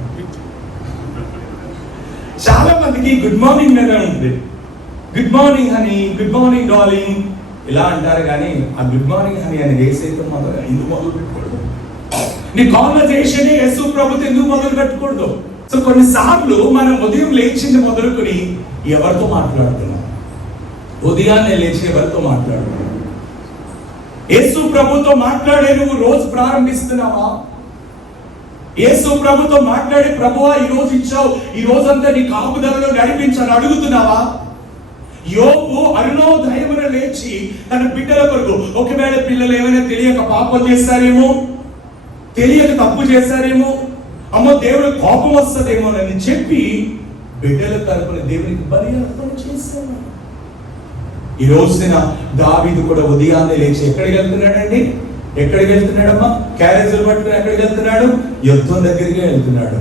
చాలా మందికి గుడ్ మార్నింగ్ మీద ఉంటుంది. Good morning honey, good morning darling ఇలా అంటారు, కానీ ఆ గుడ్ మార్నింగ్ హనీ అనేది వేసేతో ఎందుకు మొదలు పెట్టకూడదు? నీ కాన్వర్జేషన్ యేసు ప్రభుతో ఎందుకు మొదలు పెట్టకూడదు? సో కొన్నిసార్లు మనం ఉదయం లేచింది మొదలుకొని ఎవరితో మాట్లాడుతున్నాం? ఉదయాన్నే లేచి ఎవరితో మాట్లాడుతున్నాం? యేసు ప్రభుతో మాట్లాడే నువ్వు రోజు ప్రారంభిస్తున్నావా? యేసు ప్రభుతో మాట్లాడి, ప్రభువా ఈ రోజు ఇచ్చావు, ఈ రోజంతా నీ కాపుదలలో నడిపించాలని అడుగుతున్నావా? యోబు అరుణోదయమున లేచి తన బిడ్డల కొరకు, ఒకవేళ పిల్లలు ఏమైనా తెలియక పాపం చేస్తారేమో, తెలియక తప్పు చేశారేమో, అమ్మో దేవుడు కోపం వస్తుందేమోనని చెప్పి బిడ్డల తరపున దేవునికి బలి అర్పణ చేశారు. ఈ రోజున దావీదు కూడా ఉదయాన్నే లేచి ఎక్కడికి వెళ్తున్నాడండి? ఎక్కడికి వెళ్తున్నాడమ్మా? క్యారేజీలు పట్టుకుని ఎక్కడికి వెళ్తున్నాడు? యుద్ధం దగ్గరికి వెళ్తున్నాడు.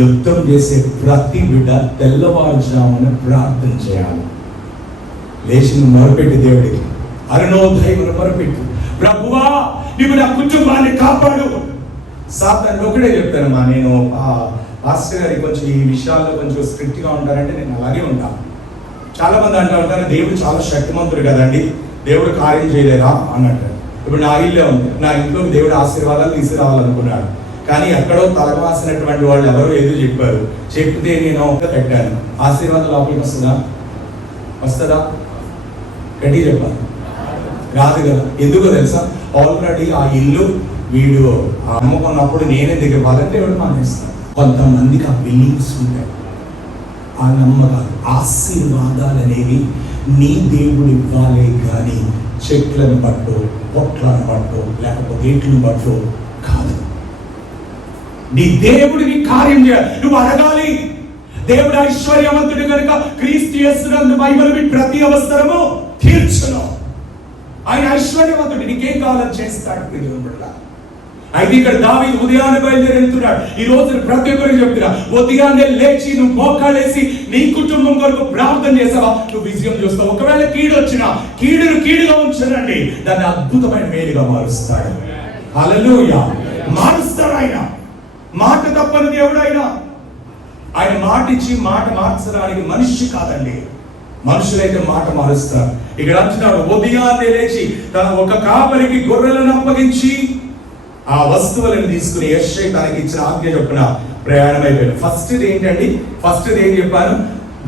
యుద్ధం చేసే ప్రతి బిడ్డ తెల్లవారుజామున ప్రార్థన చేయాలి. లేచి మొరపెట్టి దేవుడికి అరుణోదయమున మొరపెట్టు, ప్రభువా నీవు నా కుటుంబాన్ని కాపాడు. సాతాను ఒకటే చెప్తానమ్మా, నేను పాస్టర్ గారి కొంచెం ఈ విషయాల్లో కొంచెం స్ట్రిక్ట్ గా ఉంటారంటే నేను అలాగే ఉంటాను. చాలా మంది అంటూ ఉంటారు, దేవుడు చాలా శక్తిమంతుడు కదండి, దేవుడు కార్యం చేయలేరా అన్నట్టు. ఇప్పుడు నా ఇల్లే ఉంది, నా ఇంట్లోకి దేవుడు ఆశీర్వాదాలు తీసుకురావాలనుకున్నాడు, కానీ ఎక్కడో తలవాసినటువంటి వాళ్ళు ఎవరో ఏదో చెప్పారు, చెప్తే నేను పెట్టాను. ఆశీర్వాదం లోపలికి వస్తుందా? వస్తుందా? గట్టి చెప్పాలి, రాదు కదా. ఎందుకో తెలుసా? ఆల్రెడీ ఆ ఇల్లు వీడు అమ్ముకున్నప్పుడు నేనే దగ్గర వాళ్ళంటే ఎవరు మానేస్తాను. కొంతమందికి ఆ బిలీఫ్స్ ఉంటాయి, ఆ నమ్మకాలు. ఆశీర్వాదాలు అనేవి నీ దేవుడు ఇవ్వాలి, కానీ చెట్లను బట్టో, పొట్లను బట్టో, లేకపోతే ఏట్లను బట్టో కాదు. నీ దేవుడిని కార్యం చేయాలి, నువ్వు అడగాలి. దేవుడు ఐశ్వర్యవంతుడు కనుక క్రీస్తు యేసునందు మహిమలు ప్రతి అవసరము తీర్చును. ఆయన ఐశ్వర్యవంతుడు, నీకేం కావాలని చేస్తాడు. అయితే ఇక్కడ దావీదు ఉదయాన్నే బయలుదేరి వెళ్తున్నాడు. ఈ రోజు ప్రతి ఒక్కరికి చెప్తున్నా, ఉదయాన్నే లేచి నువ్వు మోకాలేసి నీ కుటుంబం కొరకు ప్రార్థన చేసావా, నువ్వు విజయం చూస్తావు. ఒకవేళ కీడు వచ్చినా కీడును కీడుగా ఉంచనండి, దాన్ని అద్భుతమైన మేలుగా మారుస్తాడు. హల్లెలూయా. మారుస్తాడు ఆయన. మాట తప్పని దేవుడు ఆయన మాట ఇచ్చి మాట మార్చడానికి మనిషి కాదండి, మనుషులైతే మాట మారుస్తారు. ఇక్కడ అంటున్నాడు, ఉదయాన్నే లేచి తన ఒక కాపరికి గొర్రెలను అప్పగించి ఆ వస్తువులను తీసుకుని యెషై తనకి ఇచ్చిన ఆజ్ఞ చొప్పున ప్రయాణం అయిపోయాడు. ఫస్ట్ ఏంటండి? ఫస్ట్ ఏం చెప్పాను?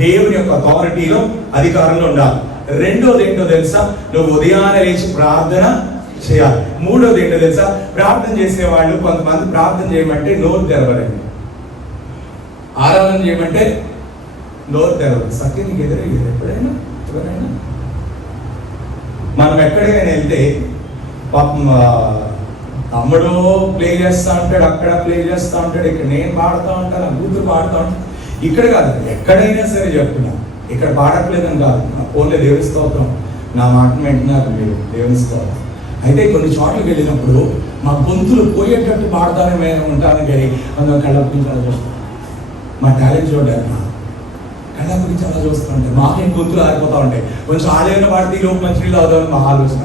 దేవుని యొక్క అథారిటీలో, అధికారంలో ఉండాలి. రెండోది ఏంటో తెలుసా? నువ్వు ఉదయాన్నే లేచి ప్రార్థన చేయాలి. మూడోది ఏంటో తెలుసా? ప్రార్థన చేసేవాళ్ళు కొంతమంది ప్రార్థన చేయమంటే నోరు తెరవరండి, ఆరాధన చేయమంటే నోరు తెరవరు. సత్యానికి ఎదురయ్యారు ఎప్పుడైనా? ఎవరైనా మనం ఎక్కడికైనా వెళ్తే పాపం తమ్ముడు ప్లే చేస్తూ ఉంటాడు, అక్కడ ప్లే చేస్తూ ఉంటాడు, ఇక్కడ నేను పాడుతూ ఉంటాను, కూతురు పాడుతూ ఉంటాను. ఇక్కడ కాదు, ఎక్కడైనా సరే చెప్తున్నా, ఇక్కడ పాడట్లేదని కాదు, నా ఫోన్లో దేవుని స్తోత్రం, నా మాట వింటున్నారు మీరు, దేవుని స్తోత్రం. అయితే కొన్ని చోట్లకి వెళ్ళినప్పుడు మా గొంతులు పోయేటట్టు పాడతానే ఉంటాను, కానీ అందులో కళ్ళ గురించి అలా చూస్తాను. మా టాలెంట్ చూడాలి, కళ్ళ గురించి అలా చూస్తూ ఉంటాయి. మాకేం గొంతులు ఆరిపోతూ ఉంటాయి. కొంచెం ఆలయంలో పాడితే ఈ లోపు మంచి నీళ్ళు అవుతామని మా ఆలోచన.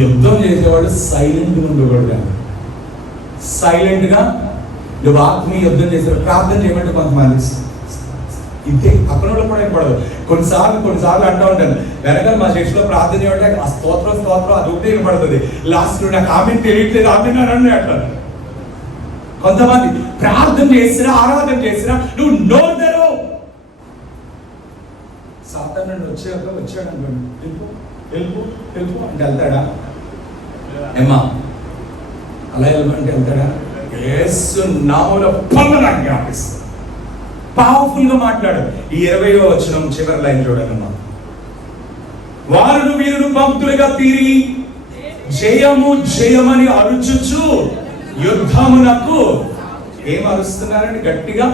యుద్ధం చేసేవాడు సైలెంట్గా ఉండకూడదు. సైలెంట్గా నువ్వు ఆత్మీయ యుద్ధం చేసేవాడు. ప్రార్థన చేయమంటే కొంతమంది ఇంతే, పక్కన వాళ్ళు కూడా పడదు. కొన్నిసార్లు అంటూ ఉంటాను, వెనకాల మా చర్చిలో ప్రార్థన చేయమంటే ఆ స్తోత్రం అది ఒకటే పడుతుంది. లాస్ట్ నాకు ఆమె తెలియట్లేదు, ఆమె అంటారు. కొంతమంది ప్రార్థన చేసినా ఆరాధన చేసినా నువ్వు నోరు తెరవు. సాతాను వచ్చాడు అనుకోండి, వెళ్ళిపో అంటే వెళ్తాడా? ఏమా అలా వెళ్ళమంటే వెళ్తాడా? యేసు నామములో పొందనా జ్ఞాపిస్తాడు. పవర్ఫుల్ గా మాట్లాడు. ఈ 20వ వచనం చివరి లైన్ చూడనమ్మా. వారును వీరును భక్తులుగా తీరి జయమని అరుచుచు యుద్ధమునకు ఏం అరుస్తున్నారండి? గట్టిగా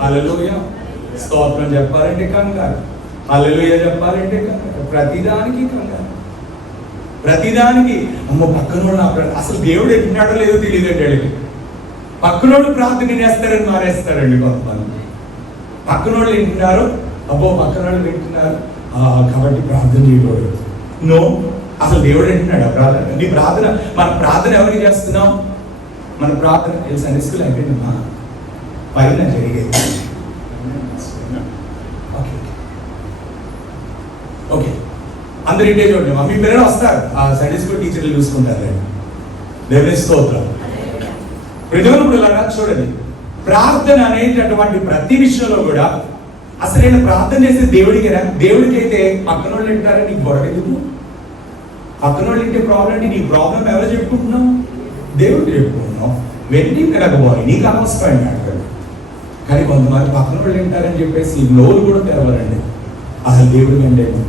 హల్లెలూయా స్తోత్రం చెప్పాలంటే కంగారు, హల్లెలూయా చెప్పాలంటే కంగారు, ప్రతిదానికి అమ్మో పక్కనోడు అసలు దేవుడు ఎట్టినాడో లేదో తెలియదండి. అడిగి పక్కనోడు ప్రార్థన చేస్తారని మారేస్తారండి కొంతమంది. పక్కనోళ్ళు వింటున్నారు, అబ్బో పక్కనోళ్ళు వింటున్నారు కాబట్టి ప్రార్థన చేయకూడదు. నో, అసలు దేవుడు వింటున్నాడు ఆ ప్రార్థన. నీ ప్రార్థన, మన ప్రార్థన ఎవరికి చేస్తున్నాం? మన ప్రార్థన సండే స్కూల్ అయిపోయిందమ్మా, పైన జరిగేది. ఓకే అందరు ఇంటే చూడండి, మీ పిల్లలు వస్తారు, ఆ సండే స్కూల్ టీచర్లు చూసుకుంటారు. దేవుని స్తోత్రం. ప్రజోనులారా చూడండి, ప్రార్థన అనేటటువంటి ప్రతి విషయంలో కూడా అసలైన ప్రార్థన చేసే దేవుడికేనా? దేవుడికైతే పక్కన వాళ్ళు వింటారా? నీకు గొడవ ఎందుకు? పక్కన వాళ్ళు వింటే ప్రాబ్లం అంటే నీ ప్రాబ్లం ఎవరు చెప్పుకుంటున్నావు? దేవుడికి చెప్పుకుంటున్నావు. వెంటనే కలగబోయి నీకు అనవసరమైన అడగదు. కానీ కొంతమంది పక్కన వాళ్ళు వింటారని చెప్పేసి నోరు కూడా తెరవరండి. అసలు దేవుడు వెంటేమో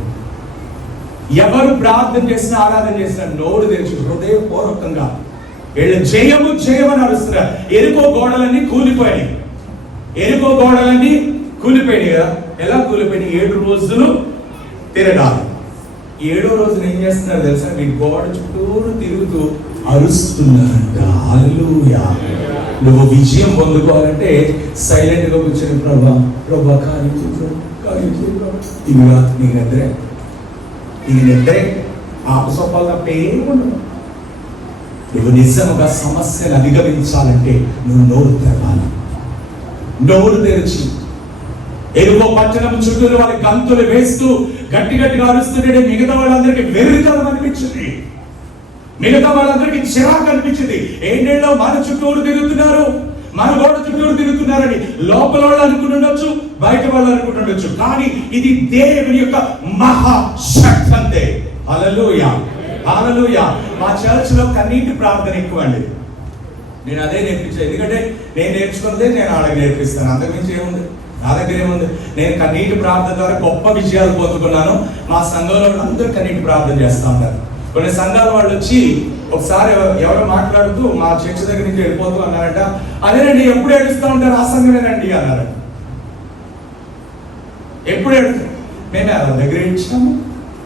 ఎవరు ప్రార్థన చేసినా ఆరాధన చేసినా నోరు తెరిచి హృదయపూర్వకంగా వీళ్ళు జయమని అరుస్తున్నారు. ఎరుకో గోడలన్నీ కూలిపోయాయి కదా. ఎలా కూలిపోయినాయి? 7 రోజులు తిరగాలి. 7వ రోజున ఏం చేస్తున్నారు తెలుసా? మీ గోడ చుట్టూరు తిరుగుతూ అరుస్తున్నారంట. హల్లెలూయా. నువ్వు విజయం పొందుకోవాలంటే సైలెంట్ గా కూర్చొని ప్రభా కార్యం ఇవిగా నీ నిద్రే ఆపసొప్పాలు తప్పే ఉండదు. నువ్వు నిజంగా సమస్యను అధిగమించాలంటే నువ్వు నోరు తెరవాలి. నోరు తెరిచి ఎరుకో పట్టణం చుట్టూ వాళ్ళ గంతులు వేస్తూ గట్టిగా అరుస్తుంటే మిగతా వాళ్ళందరికీ వెర్రితనం అనిపించింది, మిగతా వాళ్ళందరికీ చిరాకు అనిపించింది. ఏంటేళ్ళో మన చుట్టూరు తిరుగుతున్నారు, మన గోడ చుట్టూరు తిరుగుతున్నారని లోపల వాళ్ళు అనుకుంటుండొచ్చు, బయట వాళ్ళు అనుకుంటుండొచ్చు. కానీ ఇది దేవుని యొక్క మహాశక్తి అంతే. హల్లెలూయా. మా చర్చ్ లో కన్నీటి ప్రార్థన ఎక్కువ అండి. నేను అదే నేర్పించాను, ఎందుకంటే నేను నేర్చుకున్నదే నేను వాళ్ళకి నేర్పిస్తాను. అంతకుమించి ఏముంది నా దగ్గర ఏముంది? నేను కన్నీటి ప్రార్థన ద్వారా గొప్ప విజయాలు పొందుకున్నాను. మా సంఘంలో అందరూ కన్నీటి ప్రార్థన చేస్తూ ఉంటారు. కొన్ని సంఘాల వాళ్ళు వచ్చి ఒకసారి ఎవరో మాట్లాడుతూ మా చర్చ్ దగ్గర నుంచి వెళ్ళిపోతూ అన్నారంట, అదేనండి ఎప్పుడు ఏడుస్తూ ఉంటారు ఆ సంఘమేనండి అన్నారు. ఎప్పుడు ఏడుస్తారు? మేము ఎవరి దగ్గర ఏడుస్తాము?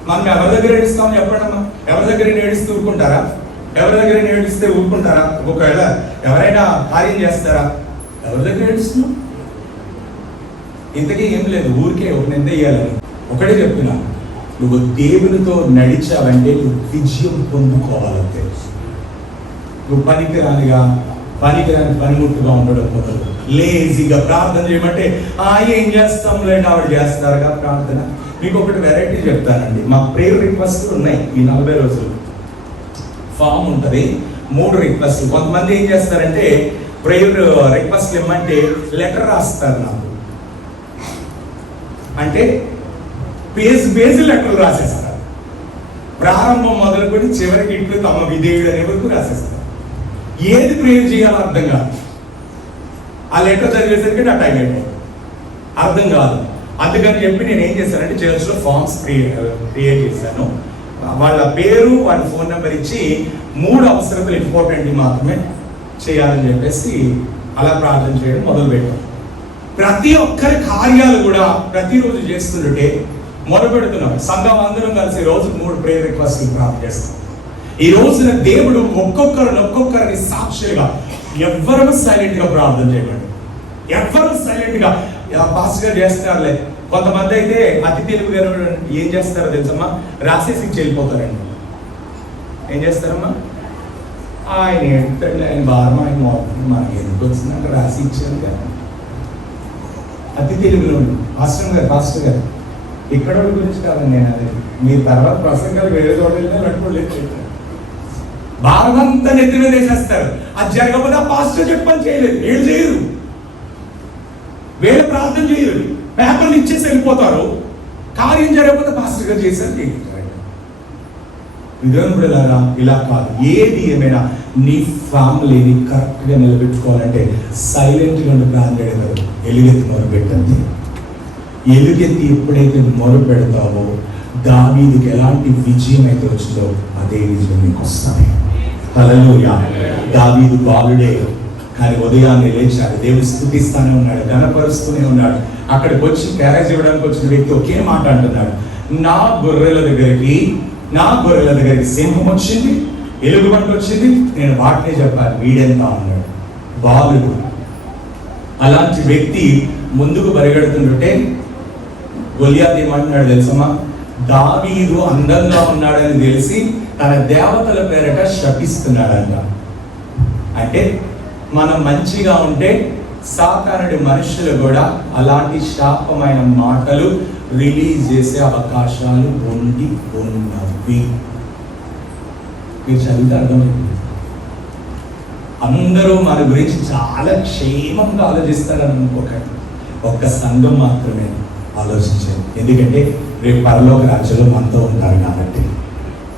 మనం ఎవరి దగ్గర ఏడుస్తామని చెప్పడమ్మా. ఎవరి దగ్గర ఏడుస్తూ ఊరుకుంటారా? ఎవరి దగ్గర ఏడిస్తే ఊరుకుంటారా? ఒకవేళ ఎవరైనా కార్యం చేస్తారా? ఎవరి దగ్గర ఏడుస్తున్నాం? ఇంతకీ ఏం లేదు, ఊరికే ఒక నింద వేయాలని. ఒకటే చెప్తున్నా, నువ్వు దేవునితో నడిచావంటే నువ్వు విజయం పొందుకోవాలంటే. నువ్వు పనికిరాని పనిముట్టుగా ఉండడం కుదరదు. లేజీగా ప్రార్థన చేయమంటే ఏం చేస్తాం లేండి, ఆవిడ చేస్తారుగా ప్రార్థన. మీకు ఒకటి వెరైటీ చెప్తానండి. మా ప్రేయర్ రిక్వెస్ట్లు ఉన్నాయి. ఈ 40 రోజులు ఫామ్ ఉంటుంది, 3 రిక్వెస్ట్లు. కొంతమంది ఏం చేస్తారంటే ప్రేయర్ రిక్వెస్ట్లు ఇమ్మంటే లెటర్ రాస్తారు నాకు. అంటే పేజ్ లెటర్లు రాసేస్తారు. ప్రారంభం మొదలుకొని చివరికి ఇంట్లో తమ విధేయుడు అనే వరకు రాసేస్తారు. ఏది ప్రేయర్ చేయాలో అర్థం కాదు. ఆ లెటర్ చదివేసరికి నా టైం అయిపోయింది, అర్థం కాదు. అందుకని చెప్పి నేను ఏం చేశానంటే చర్చ్లో ఫామ్స్ క్రియేట్ చేశాను. వాళ్ళ పేరు, వాళ్ళ ఫోన్ నెంబర్ ఇచ్చి 3 అవసరతలు ఇంపార్టెంట్ మాత్రమే చేయాలని చెప్పేసి అలా ప్రార్థన చేయడం మొదలుపెట్టాం. ప్రతి ఒక్కరి కార్యాలు కూడా ప్రతిరోజు చేస్తుంటే మొదలుపెడుతున్నాం. సంఘం అందరం కలిసి రోజు 3 ప్రేయర్ రిక్వెస్ట్లు ప్రార్థన చేస్తాం. ఈ రోజున దేవుడు ఒక్కొక్కరిని సాక్షిగా ఎవ్వరూ సైలెంట్ గా ప్రార్థన చేయమండి. ఎవ్వరూ సైలెంట్ గా పాస్గా చేస్తారులే. కొంతమంది అయితే అతి తెలుగు గారు ఏం చేస్తారో తెలుసమ్మా, రాసేసి వెళ్ళిపోతారండి. ఏం చేస్తారమ్మా? ఆయన ఏంటండి, ఆయన భారం ఆయన మోస్తుంది, మనకి ఎందుకు వచ్చిందంటే రాసి ఇచ్చారు కదా. అతి తెలుగులో పాస్టర్ గారు ఇక్కడ గురించి కాదండి నేను అదే, మీ తర్వాత ప్రసంగాలు వేరే చోట వెళ్ళినా నడుకోలేదు. భారం అంతా నెత్తి మీద వేసేస్తారు. అది జరగకపోతే ఆ పాస్టర్ చెప్పని చేయలేదు, వీళ్ళు చేయరు, వీళ్ళు ప్రార్థన చేయరు, పేపర్లు ఇచ్చేసి వెళ్ళిపోతారు. కార్యం జరగకపోతే పాస్టర్ గారు చేశారు చేయలేదు. విధంగా ఇలా కాదు. ఏది ఏమైనా నీ ఫ్యామిలీని కరెక్ట్గా నిలబెట్టుకోవాలంటే సైలెంట్గా ఉండి ప్రార్థన ఎలుగెత్తి మొరపెట్టండి. ఎలుగెత్తి ఎప్పుడైతే మొర పెడతావో దావీదుకి ఎలాంటి విజయం అయితే వచ్చిందో అదే విజయం నీకు వస్తాయి. హల్లెలూయా. దావీదు బాలుడే కానీ ఉదయాన్నే లేచాడు, దేవుడు స్తుతిస్తానే ఉన్నాడు, ఘనపరుస్తూనే ఉన్నాడు. అక్కడికి వచ్చి క్యారేజ్ ఇవ్వడానికి వచ్చిన వ్యక్తి ఒకే మాట అంటున్నాడు, నా గొర్రెల దగ్గరికి సింహం వచ్చింది, ఎలుగుబంటి వచ్చింది, నేను వాటినే చెప్పాను, వీడెంత అన్నాడు. బాలుడు. అలాంటి వ్యక్తి ముందుకు పరిగెడుతుంటే గొలియాతు ఏమంటున్నాడు తెలుసమ్మా? దావీదు అందంగా ఉన్నాడని తెలిసి తన దేవతల పేరట శపిస్తున్నాడంట. అంటే మనం మంచిగా ఉంటే సాతానుడి మనుషులు కూడా అలాంటి శాపమైన మాటలు రిలీజ్ చేసే అవకాశాలు ఉన్నవి. మీరు చదివితే అర్థమైంది. అందరూ మన గురించి చాలా క్షేమంగా ఆలోచిస్తారని అనుకోకండి. ఒక్క సంఘం మాత్రమే ఆలోచించారు. ఎందుకంటే రేపు పరలోక రాజ్యంలో మనతో ఉంటారు కాబట్టి.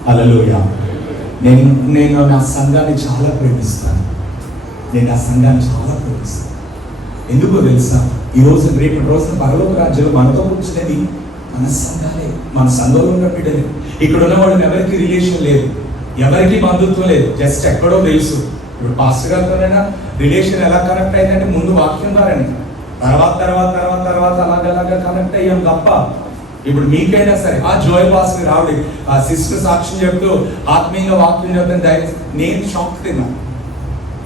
హల్లెలూయా. నేను నా సంఘాన్ని చాలా ప్రేమిస్తాను. ఎందుకో తెలుసా? ఈరోజు రేపటి రోజున పరలోక రాజ్యంలో మనతో కూర్చునేది మన సంఘాలే, మన సంఘంలో ఉన్న బిడ్డలే. ఇక్కడ ఉన్న వాళ్ళని ఎవరికి రిలేషన్ లేదు, ఎవరికి బంధుత్వం లేదు, జస్ట్ ఎక్కడో తెలుసు. ఇప్పుడు పాస్టర్ గారితోనైనా రిలేషన్ ఎలా కనెక్ట్ అయిందంటే ముందు వాక్యం ద్వారానే, తర్వాత అలాగ కనెక్ట్ అయ్యాం తప్ప. ఇప్పుడు మీకైనా సరే ఆ జోయల్ పాస్టర్ రావడి ఆ సిస్టర్ సాక్ష్యం చెప్తూ ఆత్మీయంగా వాక్యం చెప్తే నేను షాక్ తిన్నా.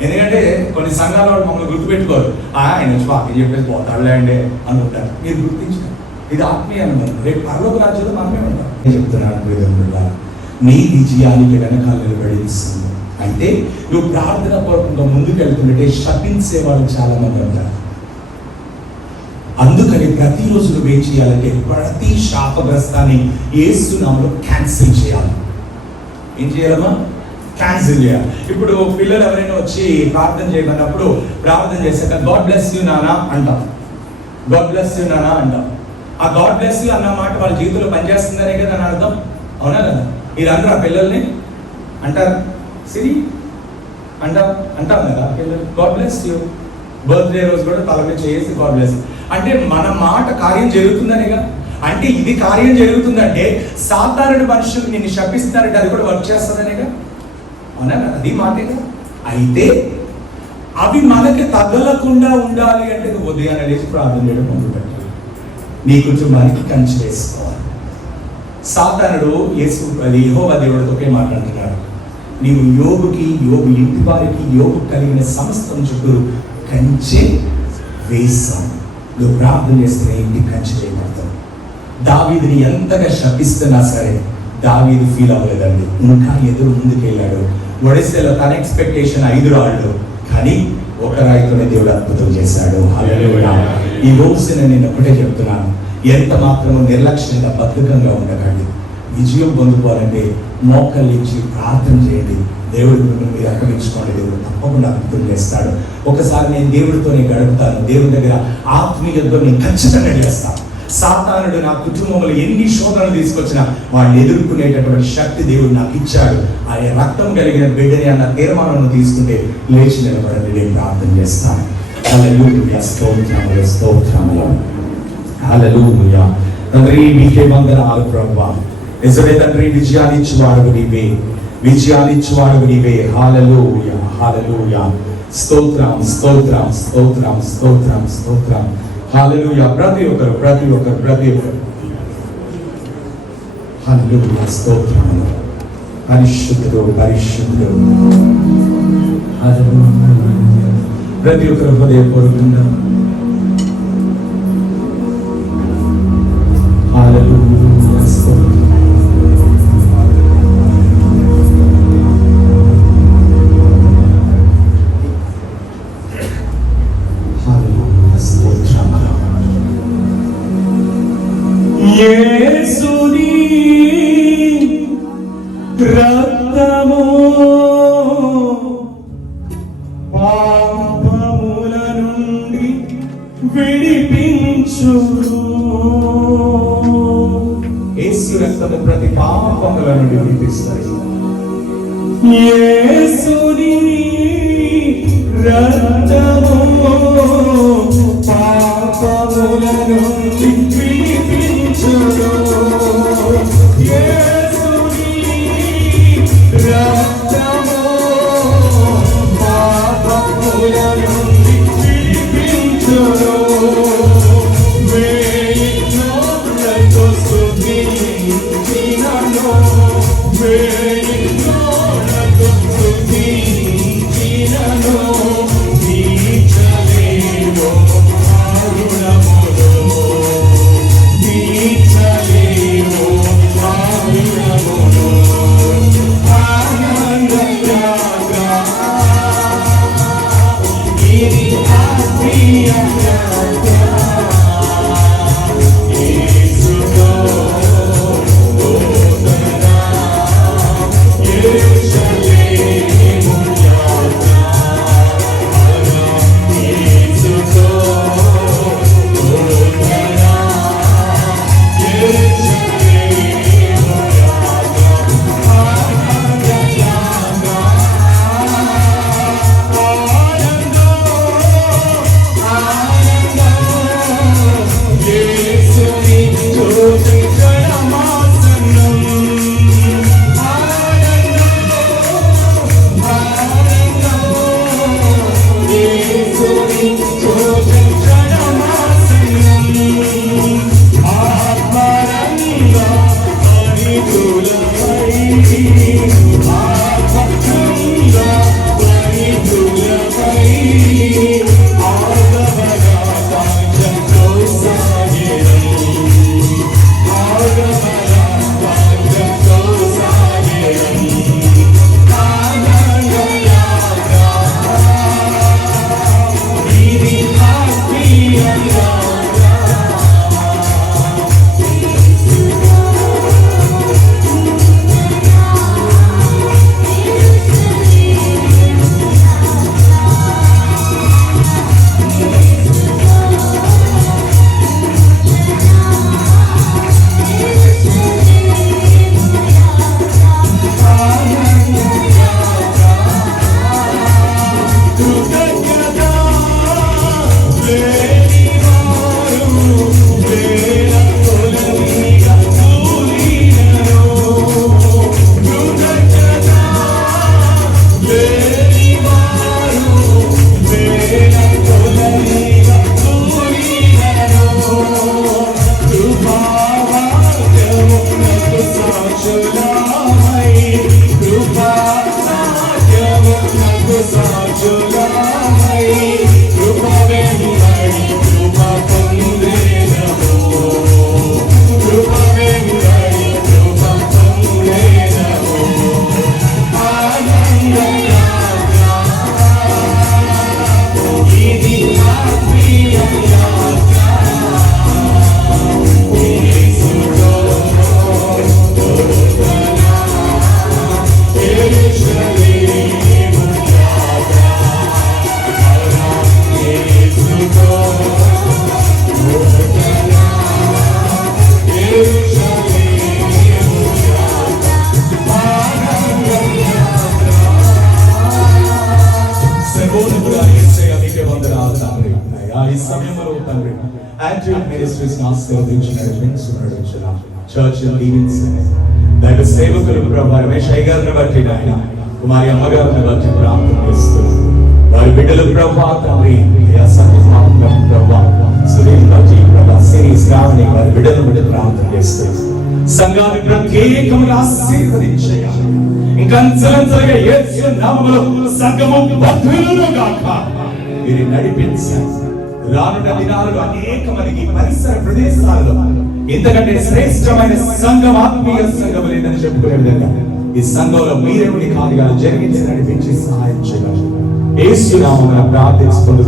ఎందుకంటే కొన్ని సంఘాల వాళ్ళు మమ్మల్ని గుర్తుపెట్టుకోరు, ఆయన వచ్చి వాక్యం చెప్పేసి పోతాడులే అండి అనుకుంటారు. మీరు గుర్తించారు, ఇది ఆత్మీయ అనుభవం. రేపు పరలోక రాజ్యంలో మనమే ఉంటాం. నేను చెప్తున్నాను, నీ విజయానికి వెనకాల నిలబడిస్తుంది. అయితే నువ్వు ప్రార్థన పూర్వకంగా ముందుకు వెళ్తుంటే శపించే వాళ్ళు చాలా మంది ఉంటారు. అందుకని ప్రతిరోజు నువ్వు ఏం చేయాలంటే ప్రతి శాపగ్రస్తాన్ని యేసు నామములో క్యాన్సిల్ చేయాలి. ఏం చేయాలమ్మా? క్యాన్సిల్ చేయాలి. ఇప్పుడు పిల్లలు ఎవరైనా వచ్చి ప్రార్థన చేయమన్నప్పుడు ప్రార్థన చేశాక గాడ్ బ్లెస్ యూ నానా అంటాం. గాడ్ బ్లెస్ యూ నానా అంటాం. ఆ గాడ్ బ్లెస్ యూ అన్న మాట వాళ్ళ జీవితంలో పనిచేస్తుందనే కదా అని అర్థం. అవునా కదా? మీరు అందరూ ఆ పిల్లల్ని అంటారు, సిరి అంటాం కదా పిల్లలు, గాడ్ బ్లెస్ యూ. బర్త్డే రోజు కూడా తల మీద చేసి గాడ్ బ్లెస్. అంటే మన మాట కార్యం జరుగుతుందనేగా. అంటే ఇది కార్యం జరుగుతుందంటే సాధారణ మనుషులు నిన్ను శపిస్తారంటే అది కూడా వర్క్ చేస్తుందనేగా. అవునా? అది మాటేగా. అయితే అవి మనకి తగలకుండా ఉండాలి అంటే నువ్వు ఉదయాన్నే లేచి ప్రార్థన చేయడం మొదలు పెట్టాలి. నీ కుటుంబానికి కంచి వేసుకోవాలి. సాతానుడు యెహోవా దేవుడితో ఒకే మాట్లాడుతున్నాడు, నీవు యోగు ఇంటి వారికి యోగు కలిగిన సమస్తం చుట్టూ కంచె వేసాం. నువ్వు ప్రార్థన చేస్తే ఇంటికి కంచె వేయబడతావు. దావీదుని ఎంతగా శపిస్తున్నా సరే దావీదు ఫీల్ అవ్వలేదండి, ఇంకా ఎదురు ముందుకు వెళ్ళాడు. ఒడిస్సాలో తన ఎక్స్పెక్టేషన్ 5 రాళ్ళు, కానీ ఒక రాయితోనే దేవుడు అద్భుతం చేశాడు. హల్లెలూయా. ఈ రోజున నేను ఒకటే చెప్తున్నాను, ఎంత మాత్రమో నిర్లక్ష్యంగా బద్ధకంగా ఉండకండి. విజయం పొందుకోవాలంటే మోకరించి ప్రార్థన చేయండి. దేవుడి మీరు అప్పగించుకోండి, దేవుడు తప్పకుండా అద్భుతం చేస్తాడు. ఒకసారి నేను దేవుడితోనే గడుపుతాను, దేవుడి దగ్గర ఆత్మీయతతో నేను ఖచ్చితంగా చేస్తాను. సాతానుడు నా కుటుంబంలో ఎన్ని శోధనలు తీసుకొచ్చినా వాడిని ఎదుర్కొనేటటువంటి శక్తి దేవుడు నాకు ఇచ్చాడు. ఆయన రక్తం కలిగిన బిడ్డని అన్న తీర్మానం తీసుకుంటే లేచి నిలబడండి, నేను ప్రార్థన చేస్తాను. హల్లెలూయా. స్తోత్రములు స్తోత్రములు. హల్లెలూయా. తండ్రి మీకే వందనాలు ప్రభువా. నిజమే తండ్రి, విజయాన్నిచ్చువాడు నీవే. హల్లెలూయా హల్లెలూయా. స్తోత్రం స్తోత్రం స్తోత్రం స్తోత్రం స్తోత్రం. హల్లెలూయా. ప్రతి ఒక్కరు హల్లెలూయా. స్తోత్రములు. పరిశుద్ధుడు హల్లెలూయా. ప్రతి ఒక్కరు హృదయపూర్వకంగా హల్లెలూయా. స్తోత్రం రక్తము ప్రతి పాపముల నుండి విడిపిస్తాయి. యేసుని రక్తము పాపముల నుండి విడిపించును. యేసుని రక్తము పాపముల నుండి విడిపించును. వేయినోళ్ళతో స్తుతించినను, వేయినోళ్ళతో స్తుతించినను, నీచలేమో ఆరుణములో, నీచలేమో ఆరుణములో. ఆనందయాగా ఇది ఆత్మీయంగా చర్చ్ దైవ సేవకులు ప్రభు రమేష్ గారిని బట్టి ఆయన కుమారి అమ్మగారిని బట్టి ప్రార్థన చేస్తున్నాం. వారి బిడ్డలు ప్రభు తండ్రి వారి బిడ్డలను బట్టి ప్రార్థన చేస్తున్నాం. సంఘాన్ని ప్రత్యేకముగా ఆశీర్వదించేయాలి. ఇంకా అంచెలంచెలుగా యేసు నామములో సంఘము వర్ధిల్లును గాక. మీరు నడిపించాలి. రానున్న దినాలలో అనేక మందికి పరిసర ప్రదేశాలలో ఇంతకంటే శ్రేష్టమైన సంఘం ఆత్మీయ సంఘం లేదని చెప్పుకునే విధంగా ఈ సంఘంలో మీరేమిటి కార్యాలు జరిగించి నడిపించి సహాయం చేయాలి. యేసు నామమున ప్రార్థించుకుంటూ